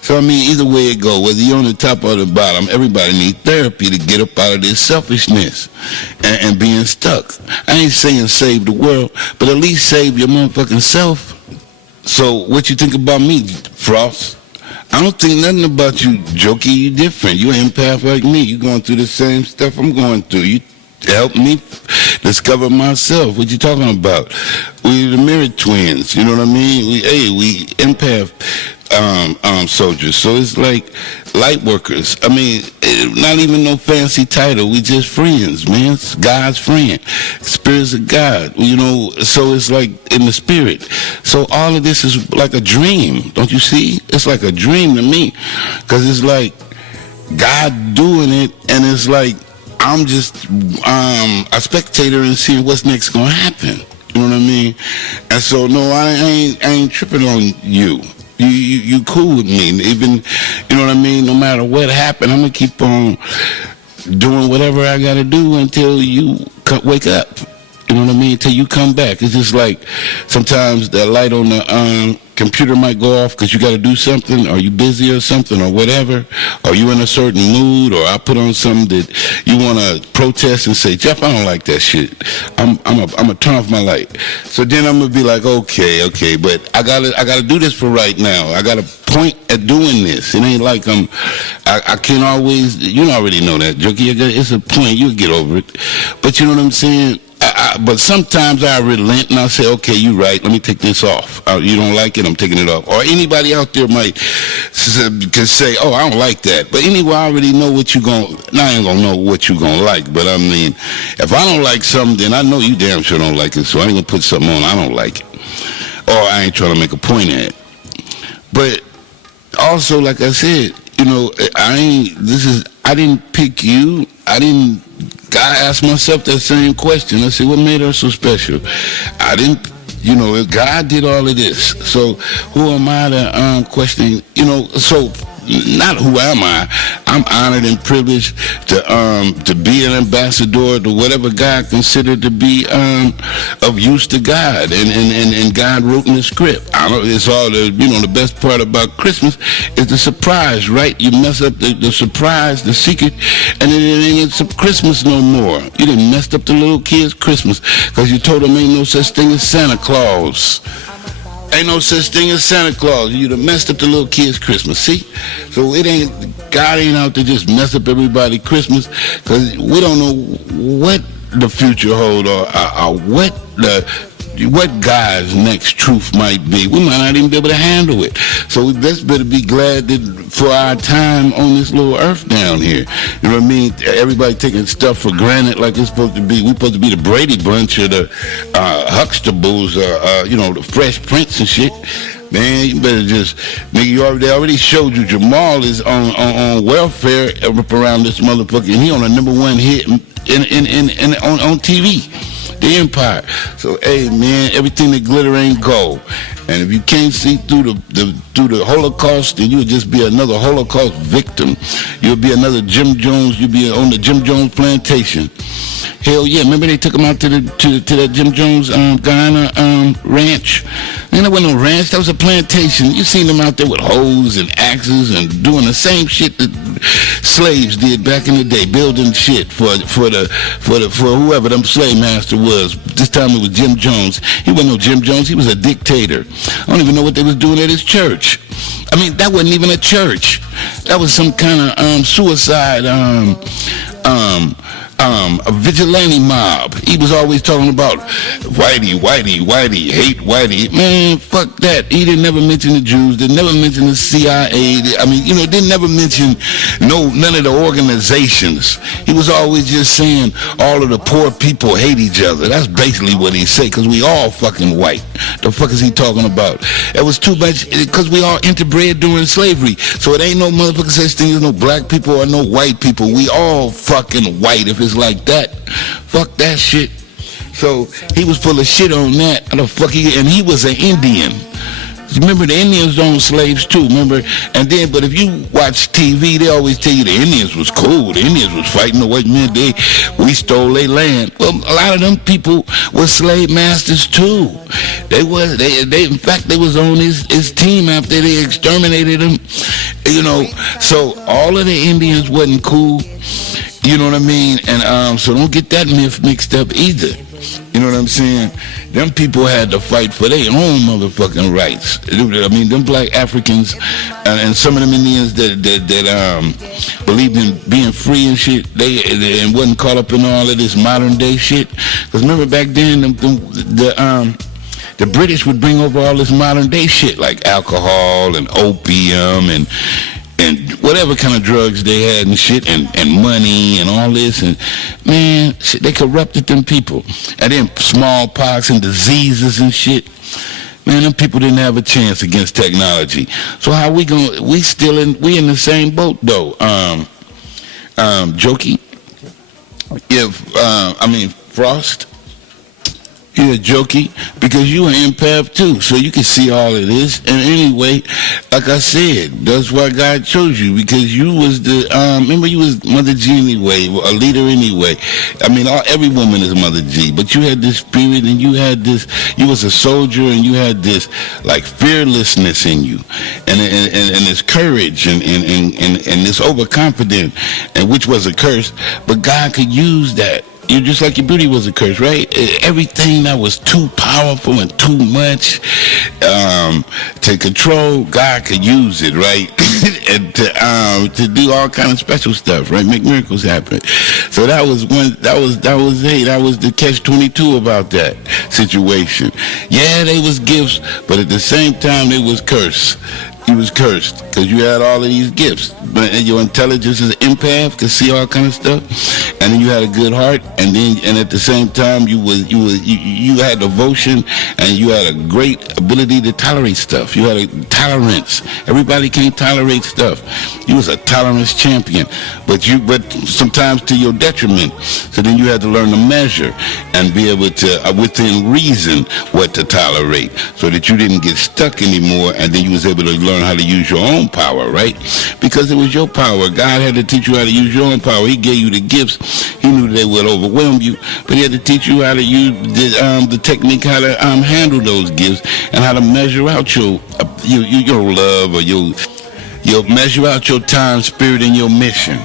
So I mean, either way it go, whether you're on the top or the bottom, everybody need therapy to get up out of this selfishness and being stuck. I ain't saying save the world, but at least save your motherfucking self. So what you think about me, Frost? I don't think nothing about you, Jokey. You different. You an empath like me. You going through the same stuff I'm going through. You help me discover myself. What you talking about? We the mirror twins. You know what I mean? We empath soldiers. So it's like light workers. I mean, not even no fancy title. We just friends, man. It's God's friend. Spirits of God. You know, so it's like in the spirit. So all of this is like a dream. Don't you see? It's like a dream to me. Because it's like God doing it, and it's like I'm just a spectator and seeing what's next gonna happen. You know what I mean? And so no, I ain't tripping on you. You cool with me. Even, you know what I mean? No matter what happened, I'm going to keep on doing whatever I got to do until you wake up. You know what I mean? Until you come back. It's just like sometimes the light on the computer might go off because you got to do something, or you busy or something, or whatever, or you in a certain mood, or I put on something that you want to protest and say, Jeff, I don't like that shit. I'm a turn off my light. So then I'm gonna be like, okay, but I gotta do this for right now. I got a point at doing this. It ain't like I can't always. You already know that, Jokey. It's a point. You'll get over it. But you know what I'm saying? But sometimes I relent and I say, okay, you're right, let me take this off. You don't like it, I'm taking it off. Or anybody out there might can say, oh, I don't like that. But anyway, I already know what you're going to, I ain't going to know what you're going to like. But I mean, if I don't like something, then I know you damn sure don't like it. So I ain't going to put something on I don't like it. Or I ain't trying to make a point at it. But also, like I said, you know, I didn't pick you. I asked myself that same question. I said, what made her so special? I didn't, you know, God did all of this. So who am I to question, you know, so not who am I? I'm honored and privileged to be an ambassador to whatever God considered to be of use to God, and God wrote in the script. I know it's all the, you know, the best part about Christmas is the surprise, right? You mess up the surprise, the secret, and it ain't Christmas no more. You done messed up the little kids' Christmas because you told them ain't no such thing as Santa Claus. Ain't no such thing as Santa Claus. You done messed up the little kids' Christmas. See? So God ain't out to just mess up everybody's Christmas, because we don't know what the future hold, or what God's next truth might be. We might not even be able to handle it. So we best better be glad that for our time on this little earth down here. You know what I mean? Everybody taking stuff for granted like it's supposed to be. We're supposed to be the Brady Bunch or the Huxtables, you know, the Fresh Prince and shit. Man, you better just, nigga, they already showed you Jamal is on welfare up around this motherfucker, and he on a #1 hit on TV. The Empire. So, hey, man, everything that glitter ain't gold. And if you can't see through the Holocaust, then you'll just be another Holocaust victim. You'll be another Jim Jones. You'll be on the Jim Jones plantation. Hell yeah! Remember they took him out to that Jim Jones Guyana ranch. And there wasn't no ranch. That was a plantation. You seen them out there with hoes and axes and doing the same shit that slaves did back in the day, building shit for whoever them slave master was. This time it was Jim Jones. He wasn't no Jim Jones. He was a dictator. I don't even know what they was doing at his church. I mean, that wasn't even a church. That was some kind of suicide. A vigilante mob. He was always talking about Whitey, hate Whitey. Man, fuck that. He didn't never mention the Jews, didn't never mention the CIA. I mean, you know, didn't never mention none of the organizations. He was always just saying all of the poor people hate each other. That's basically what he said, because we all fucking white. The fuck is he talking about? It was too much, because we all interbred during slavery. So it ain't no motherfucking such thing as no black people or no white people. We all fucking white if it's like that. Fuck that shit. So he was full of shit on that. And he was an Indian. Remember, the Indians owned slaves too, remember? And then, but if you watch TV, they always tell you the Indians was cool. The Indians was fighting the white men. We stole their land. Well, a lot of them people were slave masters too. They in fact, they was on his team after they exterminated them. You know, so all of the Indians wasn't cool. You know what I mean? And so don't get that myth mixed up either. You know what I'm saying? Them people had to fight for their own motherfucking rights. I mean, them black Africans and some of them Indians that believed in being free and shit, and wasn't caught up in all of this modern day shit. Because remember back then, the British would bring over all this modern day shit like alcohol and opium and whatever kind of drugs they had and shit, and money and all this, and man, shit, they corrupted them people. And then smallpox and diseases and shit. Man, them people didn't have a chance against technology. So how we in the same boat though. Jokey. Frost. Yeah, jokey, because you an empath too, so you can see all of this. And anyway, like I said, that's why God chose you, because you was the, remember you was Mother G anyway, a leader anyway. I mean, every woman is Mother G, but you had this spirit and you had this, you was a soldier and you had this, like, fearlessness in you. And this courage and this overconfident, and which was a curse, but God could use that. You're just like your beauty was a curse, right? Everything that was too powerful and too much to control, God could use it, right? And to do all kind of special stuff, right? Make miracles happen. So that was the catch-22 about that situation. Yeah, they was gifts, but at the same time, they was curse. You was cursed because you had all of these gifts, but your intelligence is empath, could see all kind of stuff, and then you had a good heart, and at the same time you had devotion, and you had a great ability to tolerate stuff. You had a tolerance. Everybody can't tolerate stuff. You was a tolerance champion, but sometimes to your detriment. So then you had to learn to measure and be able to within reason what to tolerate, so that you didn't get stuck anymore, and then you was able to learn how to use your own power, right? Because it was your power. God had to teach you how to use your own power. He gave you the gifts. He knew they would overwhelm you, but he had to teach you how to use the technique, how to handle those gifts, and how to measure out your love, or your measure out your time, spirit, and your mission.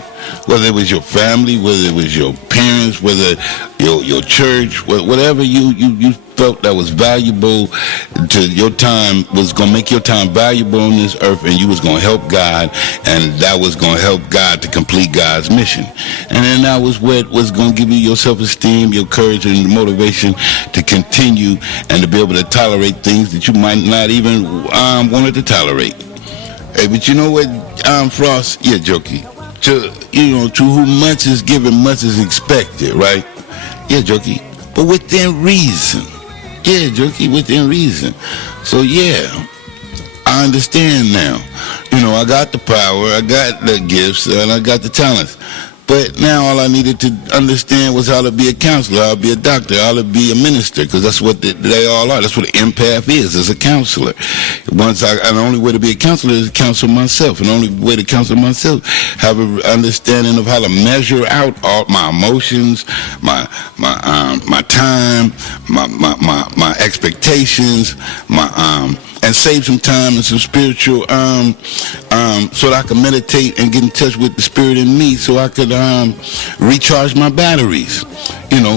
Whether it was your family, whether it was your parents, whether your church, whatever you felt that was valuable to your time, was going to make your time valuable on this earth, and you was going to help God, and that was going to help God to complete God's mission. And then that was what was going to give you your self-esteem, your courage, and the motivation to continue and to be able to tolerate things that you might not even wanted to tolerate. Hey, but you know what, Frost? Yeah, jokey. To whom much is given, much is expected, right? Yeah, jokey. But within reason. Yeah, jokey, within reason. So yeah, I understand now. I got the power, I got the gifts, and I got the talents. But now all I needed to understand was how to be a counselor, how to be a doctor, how to be a minister, because that's what they all are. That's what an empath is a counselor. And the only way to be a counselor is to counsel myself. And the only way to counsel myself, have an understanding of how to measure out all my emotions, my time, my expectations, and save some time and some spiritual, so that I can meditate and get in touch with the spirit in me, so I could recharge my batteries.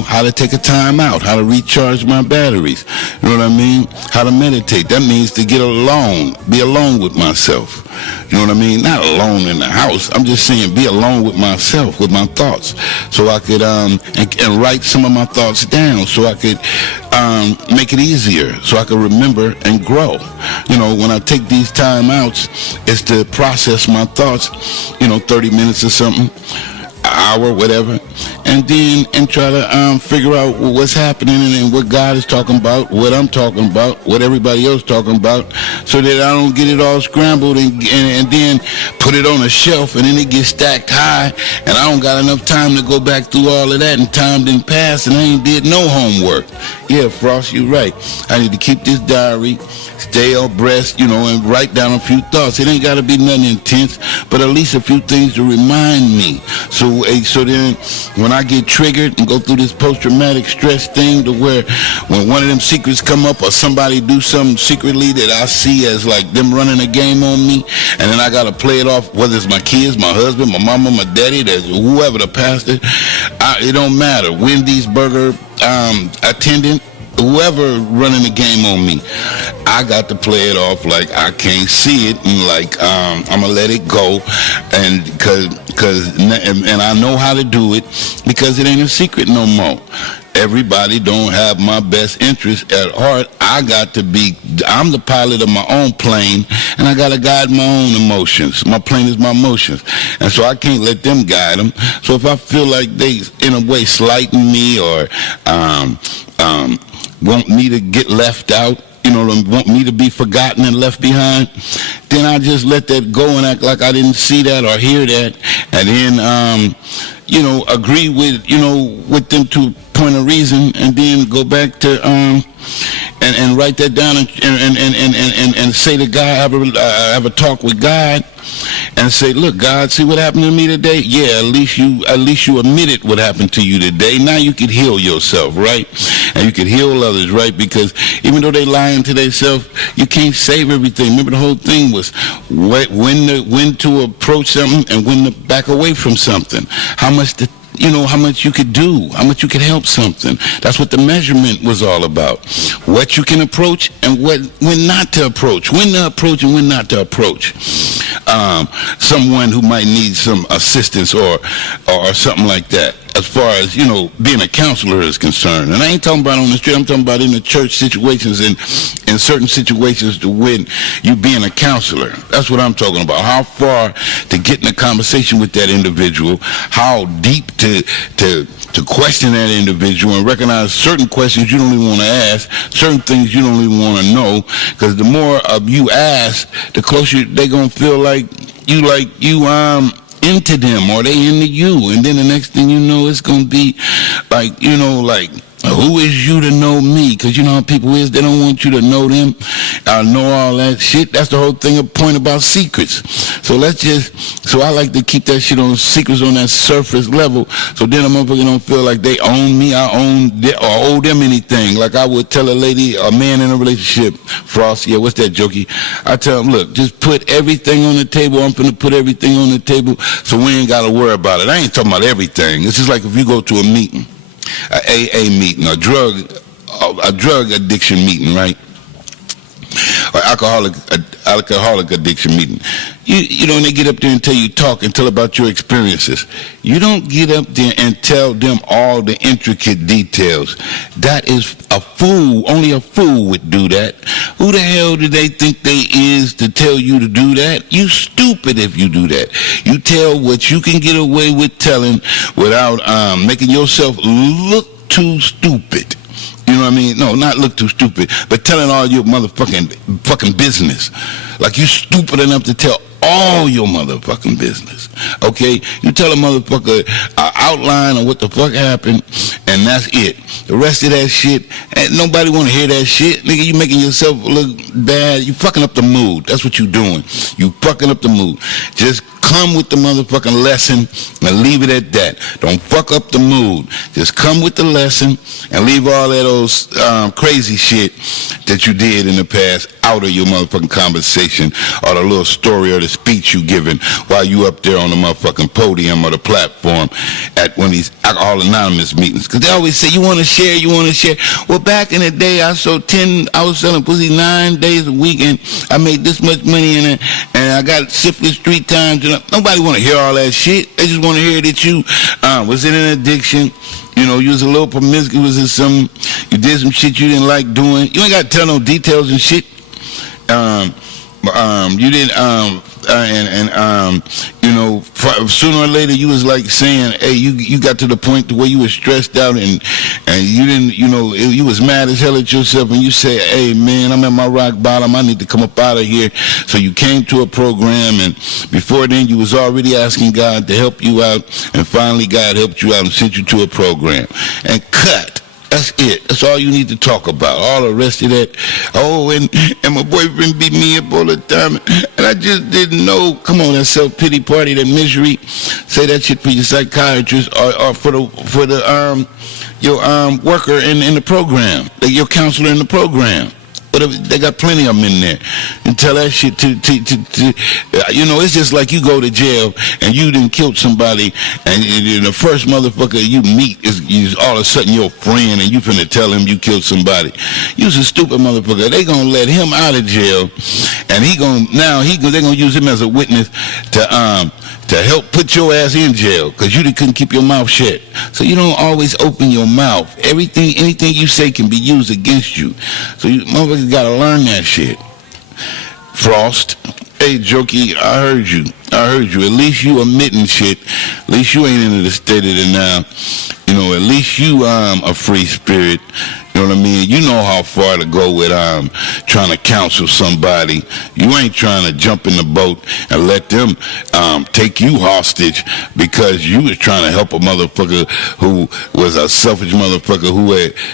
How to take a time out, how to recharge my batteries. You know what I mean? How to meditate. That means to get alone, be alone with myself. You know what I mean? Not alone in the house. I'm just saying be alone with myself, with my thoughts, so I could and write some of my thoughts down, so I could make it easier, so I could remember and grow. When I take these time outs, it's to process my thoughts, 30 minutes or something, an hour, whatever, and try to figure out what's happening and what God is talking about, what I'm talking about, what everybody else talking about, so that I don't get it all scrambled and then put it on a shelf, and then it gets stacked high, and I don't got enough time to go back through all of that, and time didn't pass, and I ain't did no homework. Yeah, Frost, you're right. I need to keep this diary, stay abreast, and write down a few thoughts. It ain't got to be nothing intense, but at least a few things to remind me. So then when I get triggered and go through this post-traumatic stress thing, to where when one of them secrets come up, or somebody do something secretly that I see as like them running a game on me, and then I got to play it off, whether it's my kids, my husband, my mama, my daddy, whoever, the pastor, it don't matter. Wendy's burger attendant, whoever running the game on me, I got to play it off like I can't see it, and like I'm gonna let it go, and and I know how to do it, because it ain't a secret no more. Everybody don't have my best interest at heart. I'm the pilot of my own plane, and I gotta guide my own emotions. My plane is my emotions, and so I can't let them guide them. So if I feel like they, in a way, slighting me, or want me to get left out, want me to be forgotten and left behind, then I just let that go and act like I didn't see that or hear that, and then agree with them to a point of reason, and then go back to and write that down and say to God, have a talk with God, and say, look, God, see what happened to me today? Yeah, at least you admitted what happened to you today. Now you can heal yourself, right? And you can heal others, right? Because even though they lying to themselves, you can't save everything. Remember, the whole thing was when to approach something and when to back away from something. How much you could do, how much you could help something. That's what the measurement was all about. What you can approach and when not to approach. When to approach and when not to approach. Someone who might need some assistance or something like that. As far as, being a counselor is concerned. And I ain't talking about on the street, I'm talking about in the church situations and in certain situations to when you being a counselor. That's what I'm talking about. How far to get in a conversation with that individual, how deep to question that individual and recognize certain questions you don't even want to ask, certain things you don't even want to know, because the more of you ask, the closer they gonna feel like you into them or they into you, and then the next thing you know, it's gonna be like, who is you to know me? Because you know how people is, they don't want you to know them, know all that shit. That's the whole thing, a point about secrets. So I like to keep that shit on secrets on that surface level, so then a motherfucker don't feel like they own me, I owe them anything. Like I would tell a man in a relationship, Frost, yeah, what's that, Jokey? I tell him, look, just put everything on the table. I'm finna put everything on the table, so we ain't gotta worry about it. I ain't talking about everything. It's just like if you go to a meeting, a AA meeting, a drug addiction meeting, right? Or alcoholic addiction meeting. And they get up there and tell about your experiences. You don't get up there and tell them all the intricate details. That is a fool. Only a fool would do that. Who the hell do they think they is to tell you to do that? You stupid if you do that. You tell what you can get away with telling without making yourself look too stupid. You know what I mean? No, not look too stupid, but telling all your motherfucking business. Like you stupid enough to tell all your motherfucking business. Okay? You tell a motherfucker an outline of what the fuck happened, and that's it. The rest of that shit, ain't nobody want to hear that shit. Nigga, you making yourself look bad. You fucking up the mood. That's what you doing. You fucking up the mood. Just come with the motherfucking lesson and leave it at that. Don't fuck up the mood. Just come with the lesson and leave all that old crazy shit that you did in the past out of your motherfucking conversation or the little story or the speech you giving while you up there on the motherfucking podium or the platform at one of these Alcohol Anonymous meetings. Because they always say, you want to share. Well, back in the day, I was selling pussy 9 days a week, and I made this much money in it, and I got syphilis 3 times. Nobody want to hear all that shit. They just want to hear that you was in an addiction. You was a little promiscuous or something. You did some shit you didn't like doing. You ain't got to tell no details and shit. You didn't, sooner or later you was like saying, hey, you got to the point to where you was stressed out and you didn't, you was mad as hell at yourself, and you say, hey man, I'm at my rock bottom, I need to come up out of here. So you came to a program, and before then you was already asking God to help you out, and finally God helped you out and sent you to a program. And cut. That's it. That's all you need to talk about. All the rest of that, and my boyfriend beat me up all the time, and I just didn't know. Come on, that self-pity party, that misery. Say that shit for your psychiatrist or for your worker in the program, your counselor in the program. But they got plenty of them in there. And tell that shit to it's just like you go to jail and you done killed somebody, and the first motherfucker you meet is all of a sudden your friend, and you finna tell him you killed somebody. You's a stupid motherfucker. They gonna let him out of jail, and they gonna use him as a witness to help put your ass in jail because you couldn't keep your mouth shut. So you don't always open your mouth. Anything you say can be used against you. So you motherfuckers gotta learn that shit. Frost. Hey, Jokey, I heard you. At least you admitting shit. At least you ain't in the state of it now. At least you a free spirit. You know what I mean? You know how far to go with trying to counsel somebody. You ain't trying to jump in the boat and let them take you hostage because you was trying to help a motherfucker who was a selfish motherfucker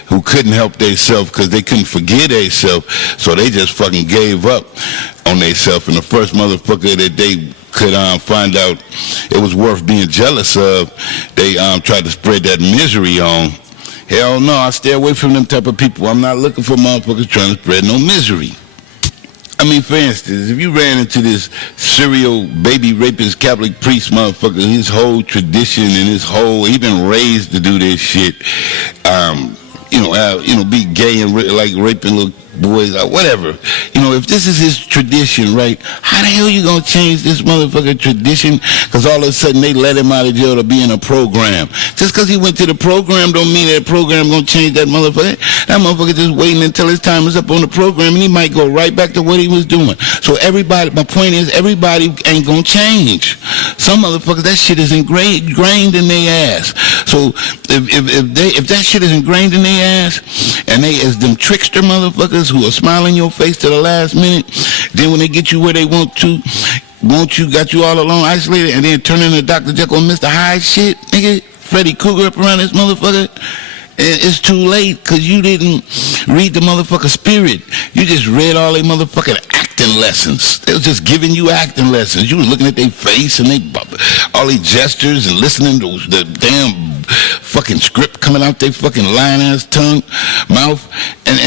who couldn't help theyself because they couldn't forgive theyself, so they just fucking gave up on theyself. And the first motherfucker that they could find out it was worth being jealous of, they tried to spread that misery on. Hell no, I stay away from them type of people. I'm not looking for motherfuckers trying to spread no misery. I mean, for instance, if you ran into this serial baby rapist Catholic priest motherfucker, his whole tradition and he been raised to do this shit, be gay and like raping little boys or whatever. If this is his tradition, right, how the hell you gonna change this motherfucker tradition because all of a sudden they let him out of jail to be in a program? Just because he went to the program don't mean that program gonna change that motherfucker. That motherfucker just waiting until his time is up on the program and he might go right back to what he was doing. So my point is, everybody ain't gonna change. Some motherfuckers, that shit is ingrained in their ass. So if that shit is ingrained in their ass and they as them trickster motherfuckers who are smiling your face to the last minute, then when they get you where they got you all alone, isolated, and then turn into Dr. Jekyll and Mr. Hyde shit, nigga, Freddy Krueger up around this motherfucker, it's too late because you didn't read the motherfucker spirit. You just read all they motherfucking acting lessons. They was just giving you acting lessons. You was looking at their face and all these gestures and listening to the damn fucking script coming out their fucking lying ass mouth, and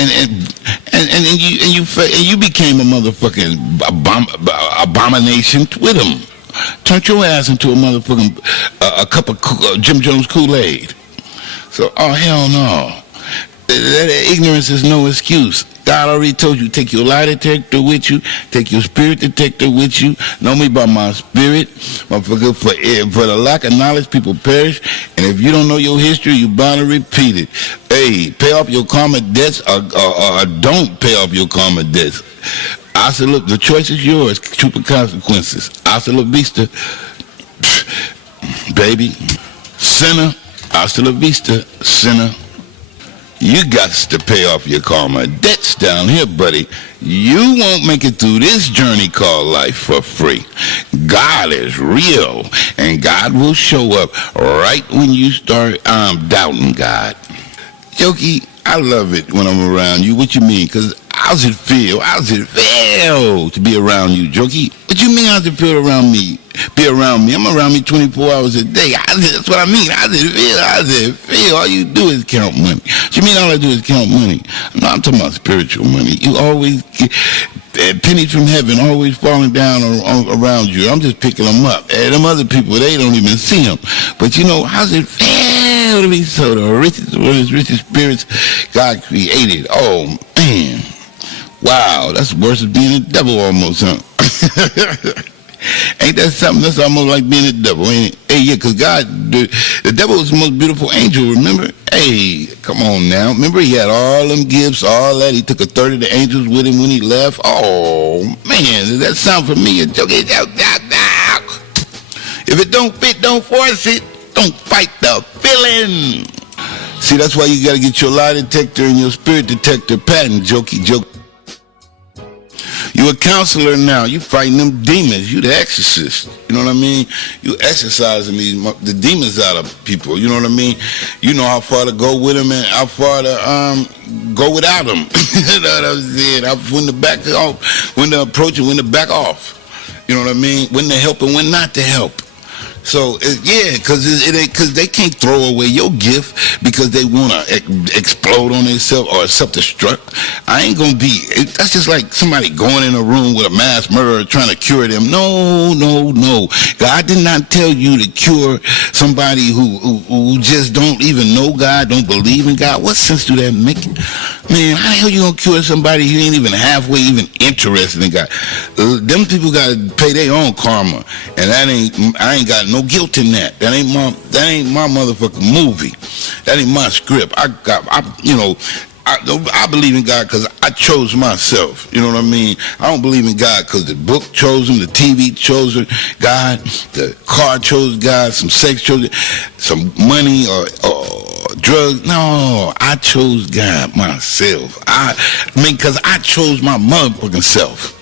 you became a motherfucking abomination with them. Turned your ass into a motherfucking a cup of Jim Jones Kool-Aid. So, oh hell no. That ignorance is no excuse. God already told you, take your lie detector with you, take your spirit detector with you. Know me by my spirit. Motherfucker, for the lack of knowledge, people perish. And if you don't know your history, you bound to repeat it. Hey, pay off your karma debts or don't pay off your karma debts. I said, look, the choice is yours. Troop of consequences. Hasta la vista, baby. Sinner. Hasta la vista, sinner. You got to pay off your karma debts down here, buddy. You won't make it through this journey called life for free. God is real, and God will show up right when you start doubting God. Jokey, I love it when I'm around you. What you mean? Because how's it feel? How's it feel to be around you, Jokey? What you mean, how's it feel around me? Be around me. I'm around me 24 hours a day. That's what I mean. How's it feel? How's it feel? All you do is count money. What you mean all I do is count money? No, I'm talking about spiritual money. You always get pennies from heaven always falling down around you. I'm just picking them up. And them other people, they don't even see them. But how's it feel to be so the richest, one of the richest spirits God created? Oh, man. Wow, that's worse than being a devil almost, huh? Ain't that something? That's almost like being a devil, ain't it? Hey, yeah, because God, the devil was the most beautiful angel, remember? Hey, come on now. Remember, he had all them gifts, all that. He took a third of the angels with him when he left. Oh, man, does that sound familiar? If it don't fit, don't force it. Don't fight the feeling. See, that's why you got to get your lie detector and your spirit detector patent, jokey joke. You a counselor now. You fighting them demons. You the exorcist. You know what I mean? You exorcising the demons out of people. You know what I mean? You know how far to go with them and how far to go without them. You know what I'm saying? When to back off, when to approach and when to back off. You know what I mean? When to help and when not to help. So, because they can't throw away your gift because they want to explode on themselves or self-destruct. I ain't going to be, that's just like somebody going in a room with a mass murderer trying to cure them. No. God did not tell you to cure somebody who just don't even know God, don't believe in God. What sense do that make? Man, how the hell you going to cure somebody who ain't even halfway even interested in God? Them people got to pay their own karma. And I ain't got no guilt in that. That ain't my motherfucking movie. That ain't my script. I believe in God because I chose myself. You know what I mean? I don't believe in God because the book chose him, the TV chose God, the car chose God, some sex chose it, some money or drugs. No, I chose God myself. I mean, because I chose my motherfucking self.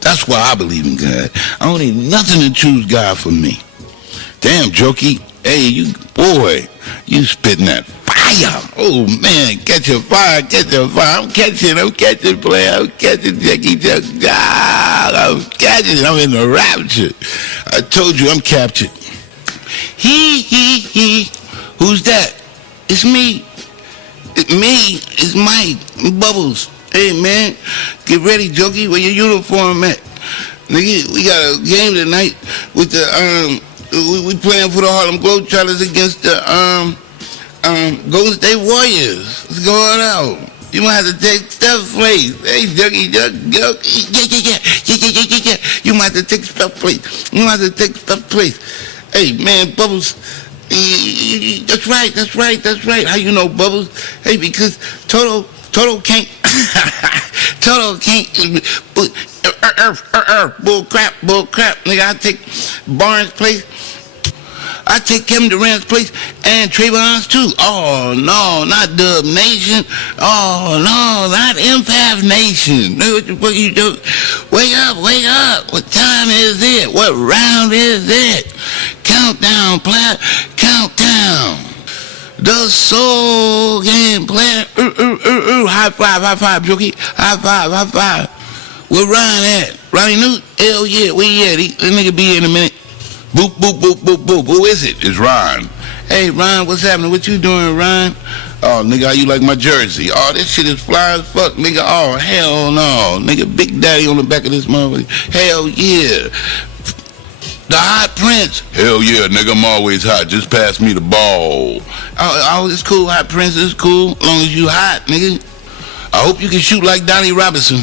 That's why I believe in God. I don't need nothing to choose God for me. Damn, Jokey. Hey, you spitting that fire. Oh, man, catch a fire. I'm catching, player. I'm catching, Jackie. I'm catching. I'm in the rapture. I told you I'm captured. He. Who's that? It's me. It's Mike. Bubbles. Hey, man, get ready, Jokey. Where your uniform at? Nigga, we got a game tonight with the, we playing for the Harlem Globetrotters against the Golden State Warriors. What's going on? You might have to take Steph's place. Hey, Jokey. Yeah. You might have to take Steph's place. Hey, man, Bubbles. That's right. How you know, Bubbles? Hey, because Toto can't. Toto can't. Bull crap. Nigga, I take Barnes' place. I take Kevin Durant's place and Trayvon's too. Oh, no, not Dub Nation. Oh, no, not Empath Nation. What the fuck you do? Wake up. What time is it? What round is it? Countdown, player. Countdown. The Soul Game player. High five, Jokey. High five. Where Ryan at? Ronnie Newt? Hell yeah, where he at? That nigga be here in a minute. Boop. Who is it? It's Ryan. Hey, Ryan, what's happening? What you doing, Ryan? Oh, nigga, how you like my jersey? Oh, this shit is fly as fuck, nigga. Oh, hell no. Nigga, Big Daddy on the back of this motherfucker. Hell yeah. The Hot Prince. Hell yeah, nigga, I'm always hot. Just pass me the ball. Oh, it's cool, Hot Prince. It's cool. As long as you hot, nigga. I hope you can shoot like Donnie Robinson.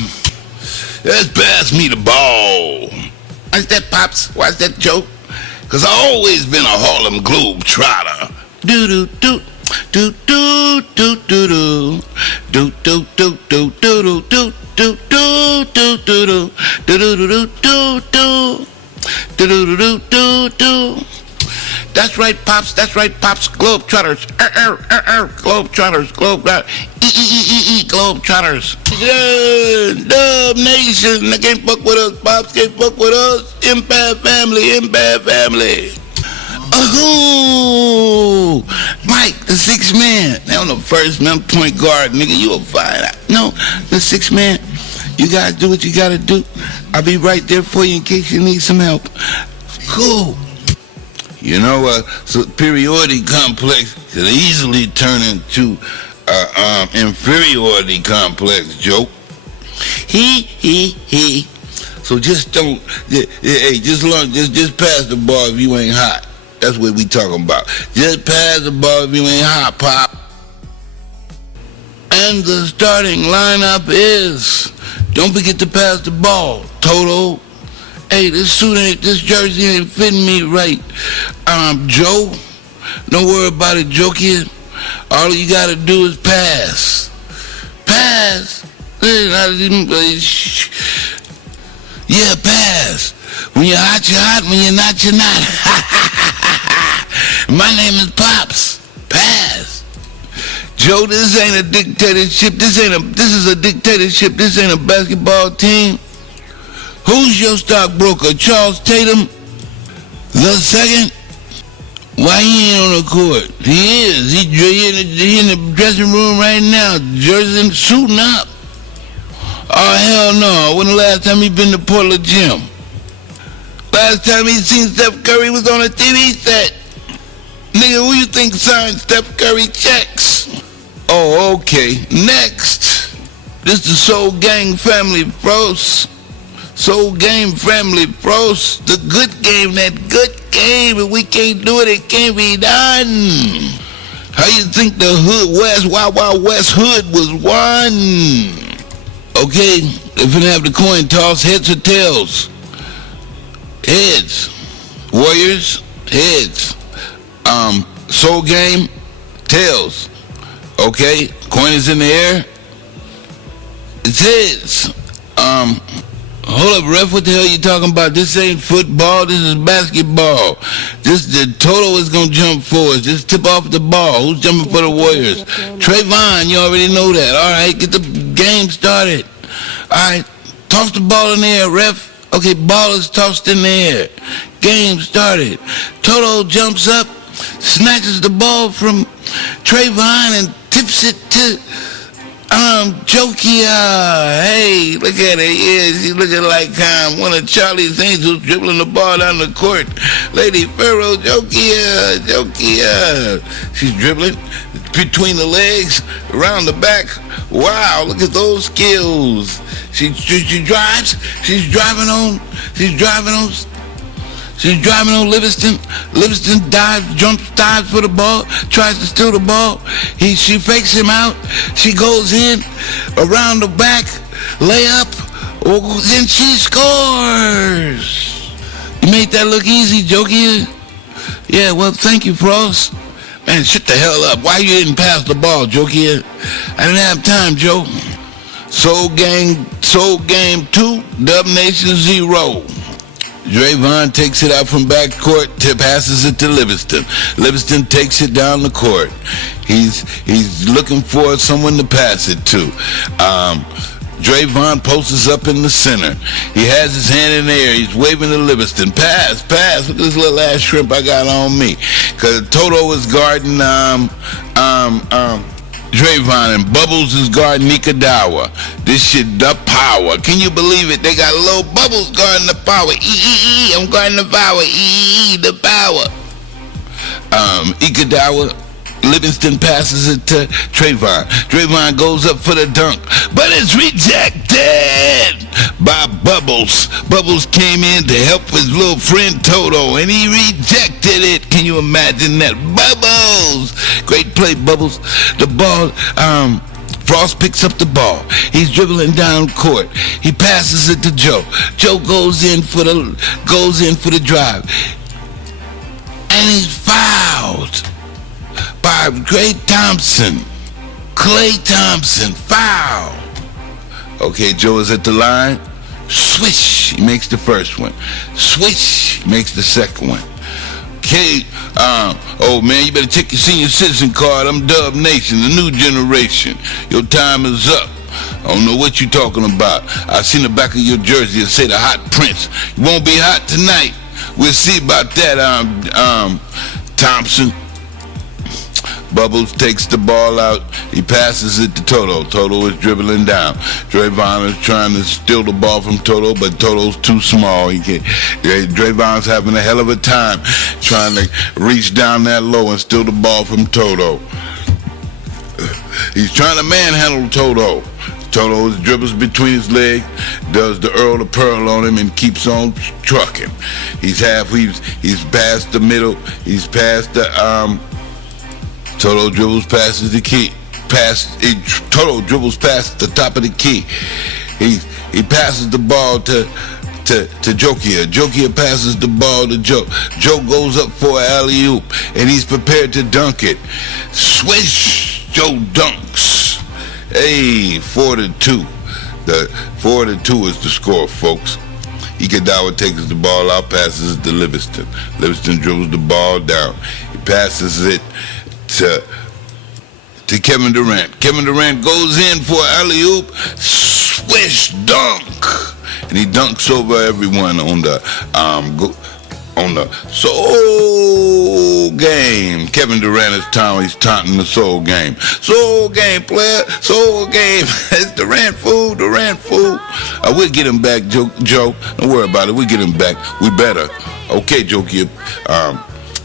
Just pass me the ball. Watch that, Pops. Watch that joke. Cause I always been a Harlem Globetrotter. Do. That's right, Pops. Globetrotters. Globetrotters. Globetrotters. Dub Nation. They can't fuck with us, Pops. Can't fuck with us. Empath family. Oh, Mike, the sixth man. Now, the first man, point guard, nigga. You a fine. No, the sixth man. You gotta do what you gotta do. I'll be right there for you in case you need some help. Cool. You know, superiority complex could easily turn into inferiority complex, joke. He. So just don't. Hey, just pass the ball if you ain't hot. That's what we talking about. Just pass the ball if you ain't hot, Pop. And the starting lineup is. Don't forget to pass the ball, Toto. Hey, this jersey ain't fitting me right. Joe, don't worry about it, Jokey. All you gotta do is pass. Yeah, pass. When you're hot, you're hot. When you're not. My name is Pops. Pass. Joe, this ain't a dictatorship. This is a dictatorship. This ain't a basketball team. Who's your stockbroker? Charles Tatum the second? Why he ain't on the court? He is. He in the dressing room right now, jersey suiting up. Oh, hell no. When the last time he been to Portland Gym? Last time he seen Steph Curry was on a TV set. Nigga, who you think signed Steph Curry checks? Oh, okay. Next. This the Soul Gang family, bros. Soul Game family, bros. The good game, that good game. If we can't do it, it can't be done. How you think the Wild West hood was won? Okay, if we have the coin toss, heads or tails? Heads. Warriors, heads. Soul Game, tails. Okay, coin is in the air. It's heads. Hold up, ref, what the hell you talking about? This ain't football, this is basketball. The Toto is going to jump forward. Just tip off the ball. Who's jumping for the Warriors? Trayvon, you already know that. All right, get the game started. All right, toss the ball in the air, ref. Okay, ball is tossed in the air. Game started. Toto jumps up, snatches the ball from Trayvon and tips it to Jokia. Hey, look at her. Yeah, she's looking like one of Charlie's Angels dribbling the ball down the court. Lady Pharaoh, Jokia. She's dribbling between the legs, around the back. Wow, look at those skills. She drives. She's driving on Livingston. Livingston dives for the ball, tries to steal the ball. She fakes him out. She goes in, around the back, layup. Oh, then she scores. You made that look easy, Jokia. Yeah, well, thank you, Frost. Man, shut the hell up. Why you didn't pass the ball, Jokia? I didn't have time, Joe. Soul Game 2, Dub Nation 0. Trayvon takes it out from backcourt, passes it to Livingston. Livingston takes it down the court. He's looking for someone to pass it to. Trayvon posts up in the center. He has his hand in the air. He's waving to Livingston. Pass. Look at this little ass shrimp I got on me. Because Toto is guarding Trayvon, and Bubbles is guarding Nikadawa. This shit, the power. Can you believe it? They got little Bubbles guarding the power. I'm guarding the power. The power. Ikadawa, Livingston passes it to Trayvon. Trayvon goes up for the dunk, but it's rejected by Bubbles. Bubbles came in to help his little friend Toto, and he rejected it. Can you imagine that? Bubbles! Great play, Bubbles. The ball, Frost picks up the ball. He's dribbling down court. He passes it to Joe. Joe goes in for the drive. And he's fouled by Klay Thompson, foul. Okay, Joe is at the line. Swish, he makes the first one. Swish, he makes the second one. Okay, oh man, you better check your senior citizen card. I'm Dub Nation, the new generation. Your time is up. I don't know what you're talking about. I seen the back of your jersey and say the Hot Prince. You won't be hot tonight. We'll see about that, Thompson. Bubbles takes the ball out. He passes it to Toto. Toto is dribbling down. Trayvon is trying to steal the ball from Toto, but Toto's too small. Trayvon's having a hell of a time trying to reach down that low and steal the ball from Toto. He's trying to manhandle Toto. Toto dribbles between his legs, does the Earl of Pearl on him, and keeps on trucking. He's past the middle. He's past the Toto dribbles past the key. Toto dribbles past the top of the key. He passes the ball to Jokia. Jokia passes the ball to Joe. Joe goes up for an alley-oop, and he's prepared to dunk it. Swish! Joe dunks. Hey, 4-2. The 4-2 is the score, folks. Ikadawa takes the ball out, passes it to Livingston. Livingston dribbles the ball down. He passes it to Kevin Durant. Kevin Durant goes in for an alley-oop, swish, dunk, and he dunks over everyone on the Soul Game. Kevin Durant is he's taunting the Soul Game. Soul Game, player. Soul Game. It's Durant fool. We'll get him back, Joe. Don't worry about it. We'll get him back. We better. Okay, Joe.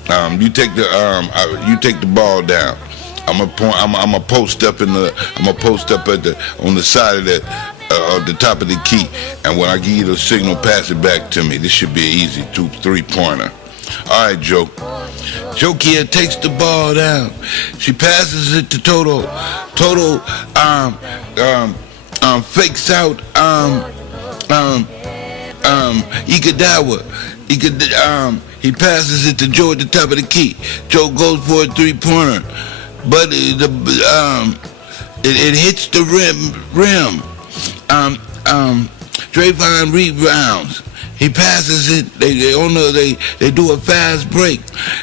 You take the ball down. I'm a post up on the side of the top of the key, and when I give you the signal, pass it back to me. This should be an easy 2-3-pointer. All right, Joe. Jokia takes the ball down. She passes it to Toto. Toto fakes out Ikadawa. He passes it to Joe at the top of the key. Joe goes for a 3-pointer, but it hits the rim. Draymond rebounds. He passes it. They do a fast break.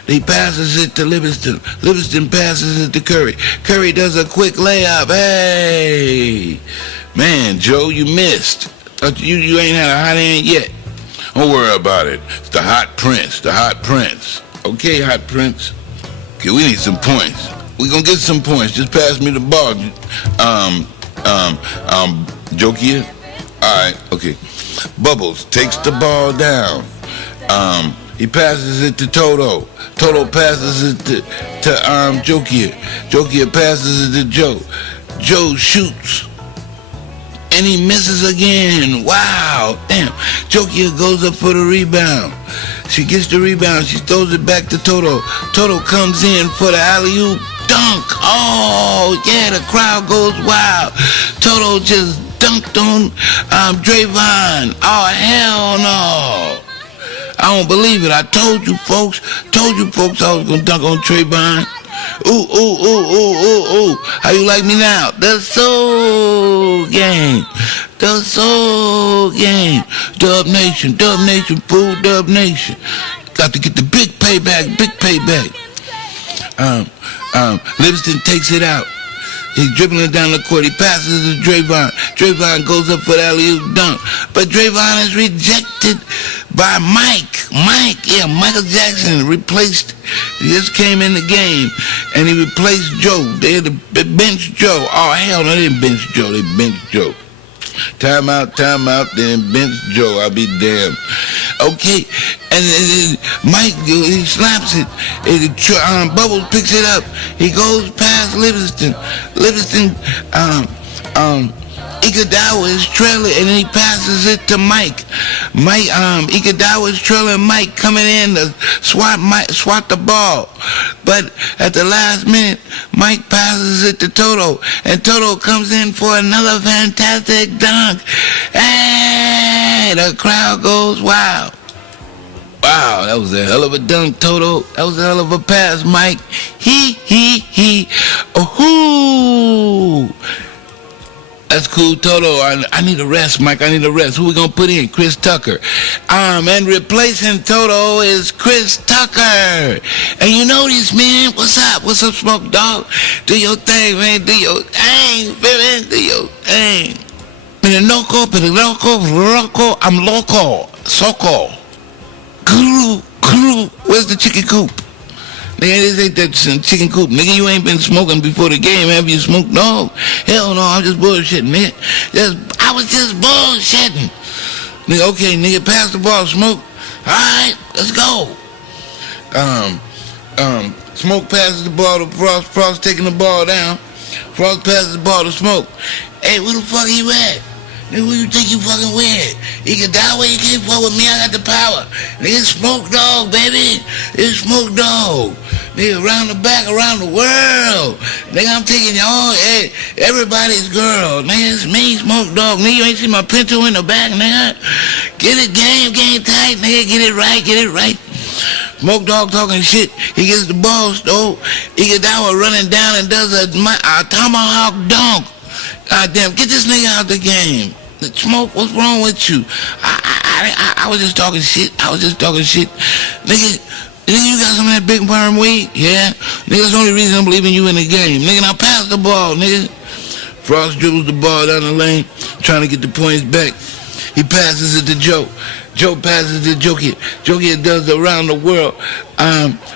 He passes it to Livingston. Livingston passes it to Curry. Curry does a quick layup. Hey, man, Joe, you missed. You ain't had a hot hand yet. Don't worry about it. It's the Hot Prince. The Hot Prince. Okay, Hot Prince. Okay, we need some points. We gonna get some points. Just pass me the ball. Jokia. All right. Okay. Bubbles takes the ball down. He passes it to Toto. Toto passes it to Jokia. Jokia passes it to Joe. Joe shoots. And he misses again. Wow. Damn. Jokia goes up for the rebound. She gets the rebound. She throws it back to Toto. Toto comes in for the alley-oop dunk. Oh, yeah, the crowd goes wild. Toto just dunked on Draymond. Oh, hell no. I don't believe it. I told you folks I was going to dunk on Draymond. Ooh. How you like me now? The Soul Gang. The Soul Gang. Dub Nation, fool, Dub Nation. Got to get the big payback. Livingston takes it out. He's dribbling down the court. He passes to Draymond. Draymond goes up for the alley-oop dunk. But Draymond is rejected by Mike. Michael Jackson replaced. He just came in the game, and he replaced Joe. They had to bench Joe. Oh, hell no, they didn't bench Joe. They benched Joe. Timeout, then bench Joe. I'll be damned. Okay, and Mike, he slaps it. Bubbles picks it up. He goes past Livingston. Iguodala is trailing, and he passes it to Mike. Iguodala is trailing Mike, coming in to swat the ball. But at the last minute, Mike passes it to Toto, and Toto comes in for another fantastic dunk. Hey, the crowd goes wild. Wow, that was a hell of a dunk, Toto. That was a hell of a pass, Mike. Oh-hoo. That's cool, Toto. I need a rest, Mike. I need a rest. Who we gonna put in? Chris Tucker. And replacing Toto is Chris Tucker. And you know this, man. What's up? What's up, Smoke Dog? Do your thing, man. Do your thing, baby. Do your thing. Loco. I'm loco. Soco. Guru. Where's the chicken coop? Nigga, this ain't that chicken coop. Nigga, you ain't been smoking before the game. Have you smoked? No. Hell no, I'm just bullshitting, nigga. I was just bullshitting. Nigga, okay, nigga, pass the ball, Smoke. Alright, let's go. Smoke passes the ball to Frost. Frost taking the ball down. Frost passes the ball to Smoke. Hey, where the fuck you at? Nigga, who you think you fucking with? You can die where you can't fuck with me, I got the power. Nigga, Smoke Dog, baby. It's Smoke Dog. Nigga, around the back, around the world. Nigga, I'm taking y'all, everybody's girl. Nigga, it's me, Smoke Dog. Nigga, you ain't see my pinto in the back, nigga. Get it game tight, nigga. Get it right. Smoke Dog talking shit. He gets the ball stole. Iguodala running down and does a tomahawk dunk. God damn, get this nigga out the game. Smoke, what's wrong with you? I was just talking shit. Nigga, you got some of that big perm weed? Yeah? Nigga, that's the only reason I'm leaving you in the game. Nigga, now pass the ball, nigga. Frost dribbles the ball down the lane, trying to get the points back. He passes it to Joe. Joe passes to Jokia. Jokia does the around the world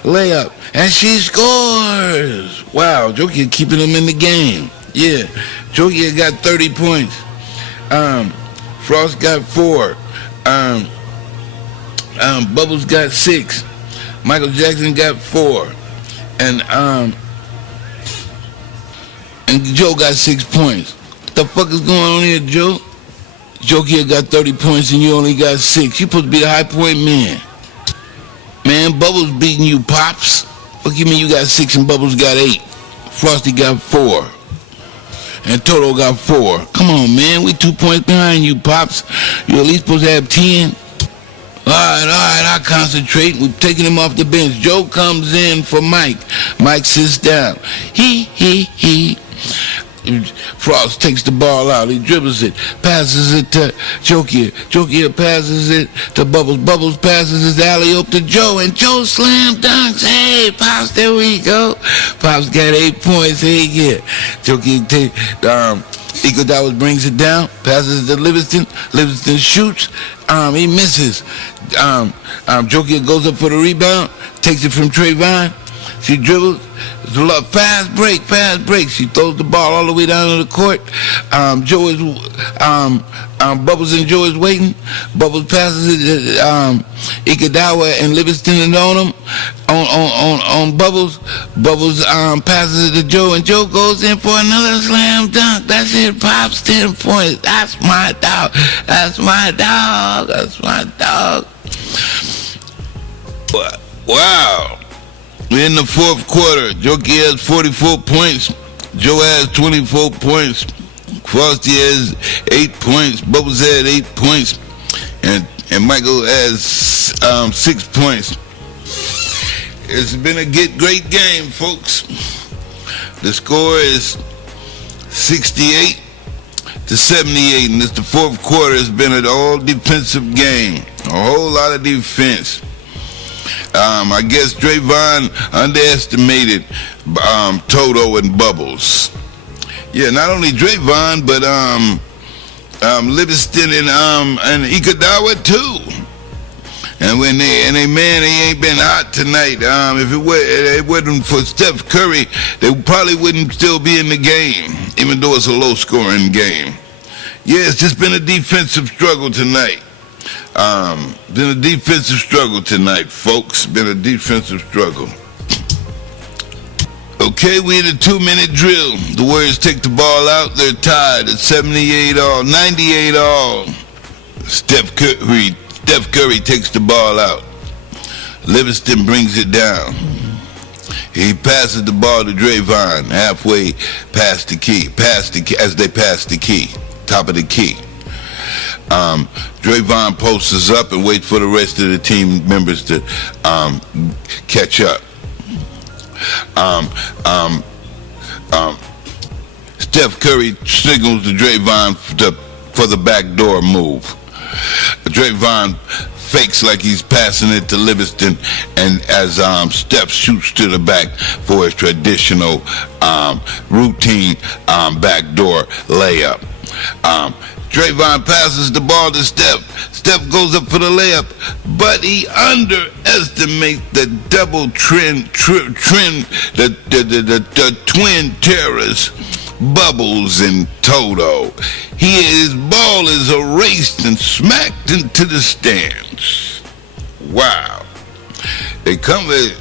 layup, and she scores. Wow, Jokia keeping him in the game. Yeah, Jokia got 30 points. Frost got 4. Bubbles got 6. Michael Jackson got 4. And Joe got 6 points. What the fuck is going on here, Joe? Jokia got 30 points and you only got 6. You supposed to be the high point man. Man, Bubbles beating you, Pops. What you mean you got 6 and Bubbles got 8? Frosty got 4. And Toto got 4. Come on, man. We 2 points behind you, Pops. You at least supposed to have 10. All right, I concentrate. We're taking him off the bench. Joe comes in for Mike. Mike sits down. Frost takes the ball out. He dribbles it, passes it to Jokia. Jokia passes it to Bubbles. Bubbles passes his alley-oop to Joe, and Joe slam dunks. Hey, Pops, there we go. Pops got 8 points. Hey, yeah. Jokia Iguodala brings it down, passes it to Livingston. Livingston shoots. He misses. Jokia goes up for the rebound, takes it from Trayvon. She dribbles. It's a lot fast break. She throws the ball all the way down to the court. Joe is Bubbles and Joe is waiting. Bubbles passes it to Iguodala and Livingston and on him. On Bubbles. Bubbles passes it to Joe, and Joe goes in for another slam dunk. That's it. Pops 10 points. That's my dog. Wow. We're in the fourth quarter. Jokie has 44 points. Joe has 24 points. Frosty has 8 points. Bubbles had 8 points. And Michael has 6 points. It's been a great game, folks. The score is 68-78, and it's the fourth quarter. It's been an all defensive game. A whole lot of defense. I guess Trayvon underestimated Toto and Bubbles. Yeah, not only Trayvon, but Livingston and Iguodala too. And when they ain't been hot tonight. If it wasn't for Steph Curry, they probably wouldn't still be in the game, even though it's a low-scoring game. Yeah, it's just been a defensive struggle tonight. Been a defensive struggle tonight, folks. Been a defensive struggle. Okay, we in a 2-minute drill. The Warriors take the ball out. They're tied at 78-all, 98-all. Steph Curry takes the ball out. Livingston brings it down. He passes the ball to Trayvon halfway past the key. As they pass the key, top of the key. Trayvon posts up and waits for the rest of the team members to catch up. Steph Curry signals to Trayvon for the backdoor move. Trayvon fakes like he's passing it to Livingston, and as Steph shoots to the back for his traditional routine backdoor layup. Trayvon passes the ball to Steph. Steph goes up for the layup, but he underestimates the double the twin terrorists, Bubbles and Toto. His ball is erased and smacked into the stands. Wow. They come with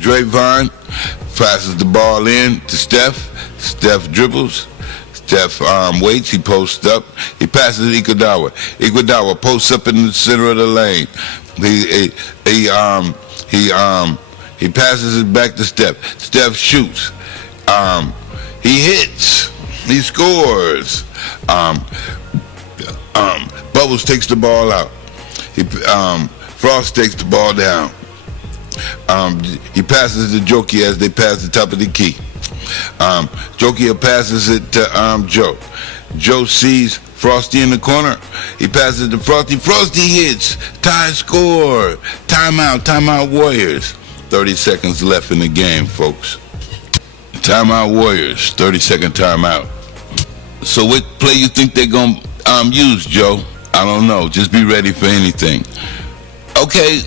Trayvon passes the ball in to Steph. Steph dribbles. Steph waits, he posts up, he passes to Iguodala. Iguodala posts up in the center of the lane. He passes it back to Steph. Steph shoots. He hits. He scores. Bubbles takes the ball out. Frost takes the ball down. He passes to Jokie as they pass the top of the key. Jokia passes it to Joe. Joe sees Frosty in the corner. He passes it to Frosty. Frosty hits. Tie score. Timeout Warriors. 30 seconds left in the game, folks. Timeout Warriors. 30-second timeout. So what play you think they're going to use, Joe? I don't know. Just be ready for anything. Okay.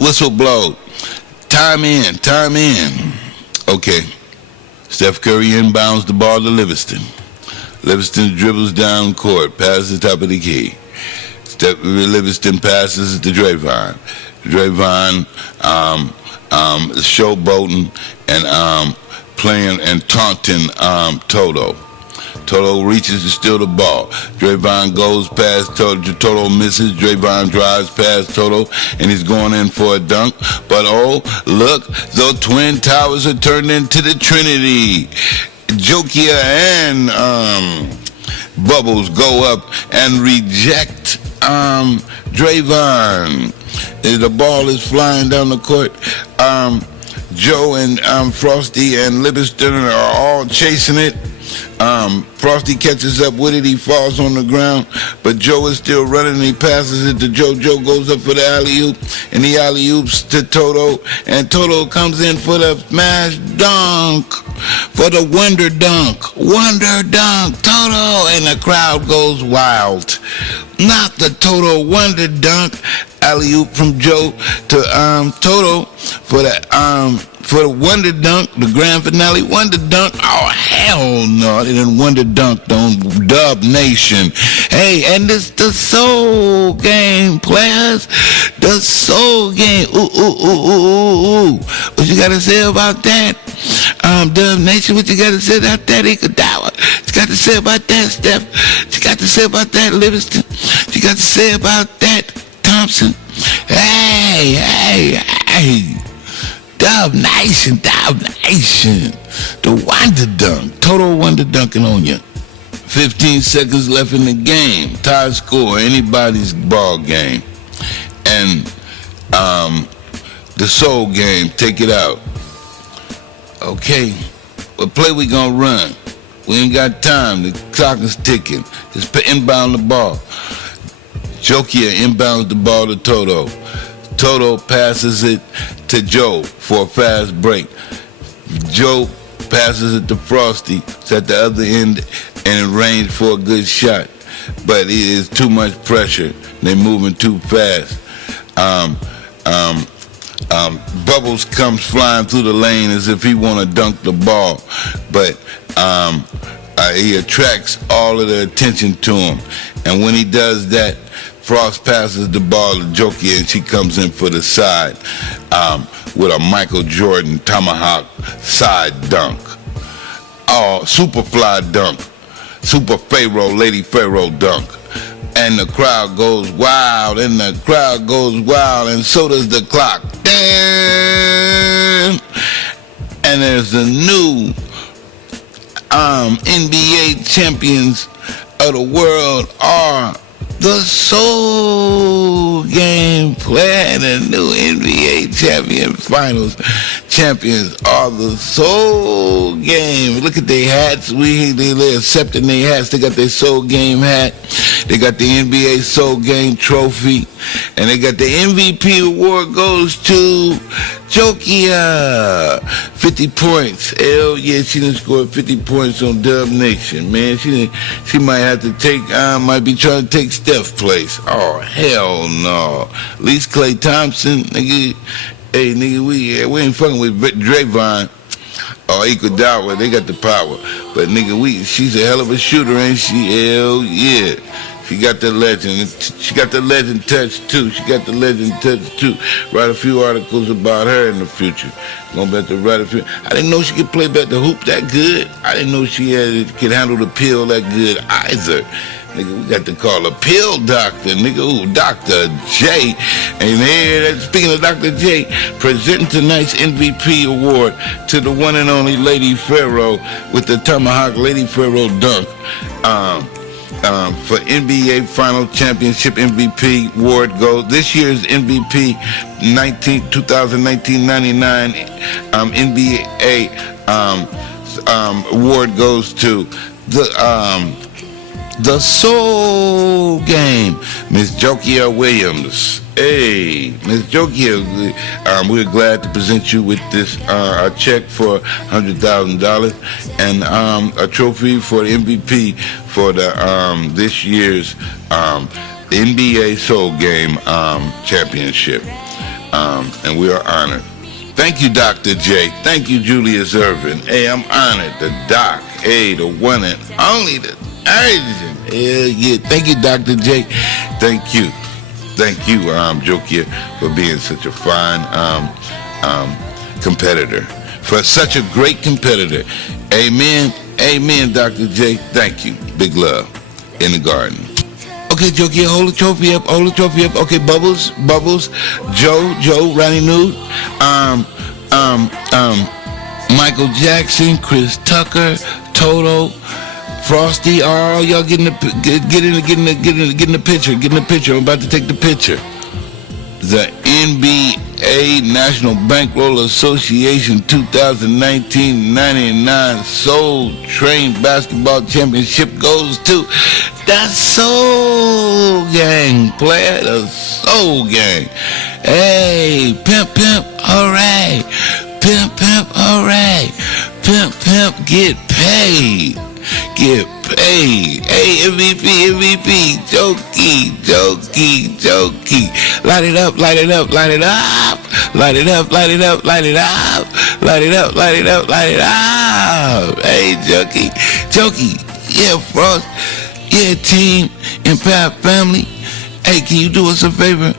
Whistle blow. Time in. Okay. Steph Curry inbounds the ball to Livingston. Livingston dribbles down court, passes the top of the key. Livingston passes it to Trayvon. Trayvon showboating and playing and taunting Toto. Toto reaches to steal the ball. Trayvon goes past Toto. Toto misses. Trayvon drives past Toto, and he's going in for a dunk. But oh, look, the Twin Towers are turned into the Trinity. Jokia and Bubbles go up and reject Trayvon. The ball is flying down the court. Joe and Frosty and Livingston are all chasing it. Frosty catches up with it. He falls on the ground, but Joe is still running. And he passes it to Joe. Joe goes up for the alley-oop, and he alley-oops to Toto, and Toto comes in for the smash dunk, for the wonder dunk, Toto, and the crowd goes wild. Not the Toto wonder dunk, alley-oop from Joe to Toto for the wonder dunk, the grand finale wonder dunk. Oh, hell no, they didn't wonder dunk on Dub Nation. Hey, and this the soul game, players. The soul game. Ooh. What you gotta say about that? Dub Nation, what you gotta say about that? Iguodala. What you got to say about that, Steph? What you got to say about that, Livingston? What you got to say about that, Thompson? Hey. Dub Nation. The wonder dunk. Total wonder dunking on you. 15 seconds left in the game. Tie score. Anybody's ball game. And the soul game. Take it out. Okay. What play we gonna run? We ain't got time. The clock is ticking. Just inbound the ball. Jokia inbounds the ball to Toto. Toto passes it to Joe for a fast break. Joe passes it to Frosty. It's at the other end and in range for a good shot. But it is too much pressure. They're moving too fast. Bubbles comes flying through the lane as if he want to dunk the ball. But he attracts all of the attention to him. And when he does that, Frost passes the ball to Jokia, and she comes in for the side with a Michael Jordan tomahawk side dunk. Oh, super fly dunk. Super Pharaoh, Lady Pharaoh dunk. And the crowd goes wild, and so does the clock. Damn! And there's the new NBA champions of the world are the Soul Game player. The new NBA finals champions are the Soul Game. Look at their hats. They're accepting their hats. They got their Soul Game hat. They got the NBA Soul Game trophy. And they got the MVP award goes to Jokia. 50 points. Hell yeah, she done scored 50 points on Dub Nation, man. She might have to might be trying to take Steph's place. Oh, hell no. At least Klay Thompson, nigga. Hey, nigga, we ain't fucking with Draymond or Iguodala. They got the power. But, nigga, she's a hell of a shooter, ain't she? Hell yeah. She got the legend. She got the legend touch, too. Write a few articles about her in the future. Gonna bet to write a few. I didn't know she could play back the hoop that good. I didn't know she could handle the pill that good either. Nigga, we got to call a pill doctor, nigga. Ooh, Dr. J. And here, speaking of Dr. J, presenting tonight's MVP award to the one and only Lady Pharaoh with the Tomahawk Lady Pharaoh dunk. For NBA Final Championship MVP award goes this year's MVP 2019-99 NBA award goes to the Soul Game, Miss Jokia Williams. Hey, Miss Jokia, we're glad to present you with this a check for $100,000 and a trophy for the MVP for the this year's NBA Soul Game championship, and we are honored. Thank you, Dr. J. Thank you, Julius Irvin. Hey, I'm honored. The doc. Hey, the one and only, the urgent. Hell yeah. Thank you, Dr. J. Thank you. Thank you, Jokia, for being such a fine competitor. For such a great competitor. Amen. Amen, Dr. J. Thank you. Big love. In the garden. Okay, Jokia, hold the trophy up. Okay, Bubbles, Joe, Ronnie Newt, Michael Jackson, Chris Tucker, Toto, Frosty, all y'all get in the picture. I'm about to take the picture. The NBA NBA National Bankroll Association 2019-99 Soul Train Basketball Championship goes to the Soul Gang, player, the Soul Gang. Hey, pimp, pimp, hooray. Pimp, pimp, hooray. Pimp, pimp, get paid. Get paid. Hey, MVP, jokey. Light it up. Light it up. Light it up. Hey, jokey. Yeah, Frost. Yeah, team, Impact family. Hey, can you do us a favor?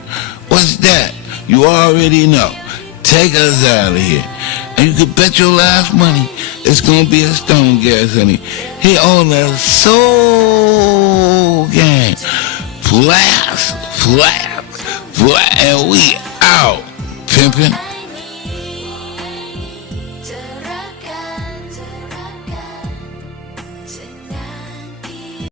What's that? You already know. Take us out of here. And you can bet your last money it's gonna be a Stone Gas, honey. He on the Soul Gang. Flash, and we out. Pimpin'.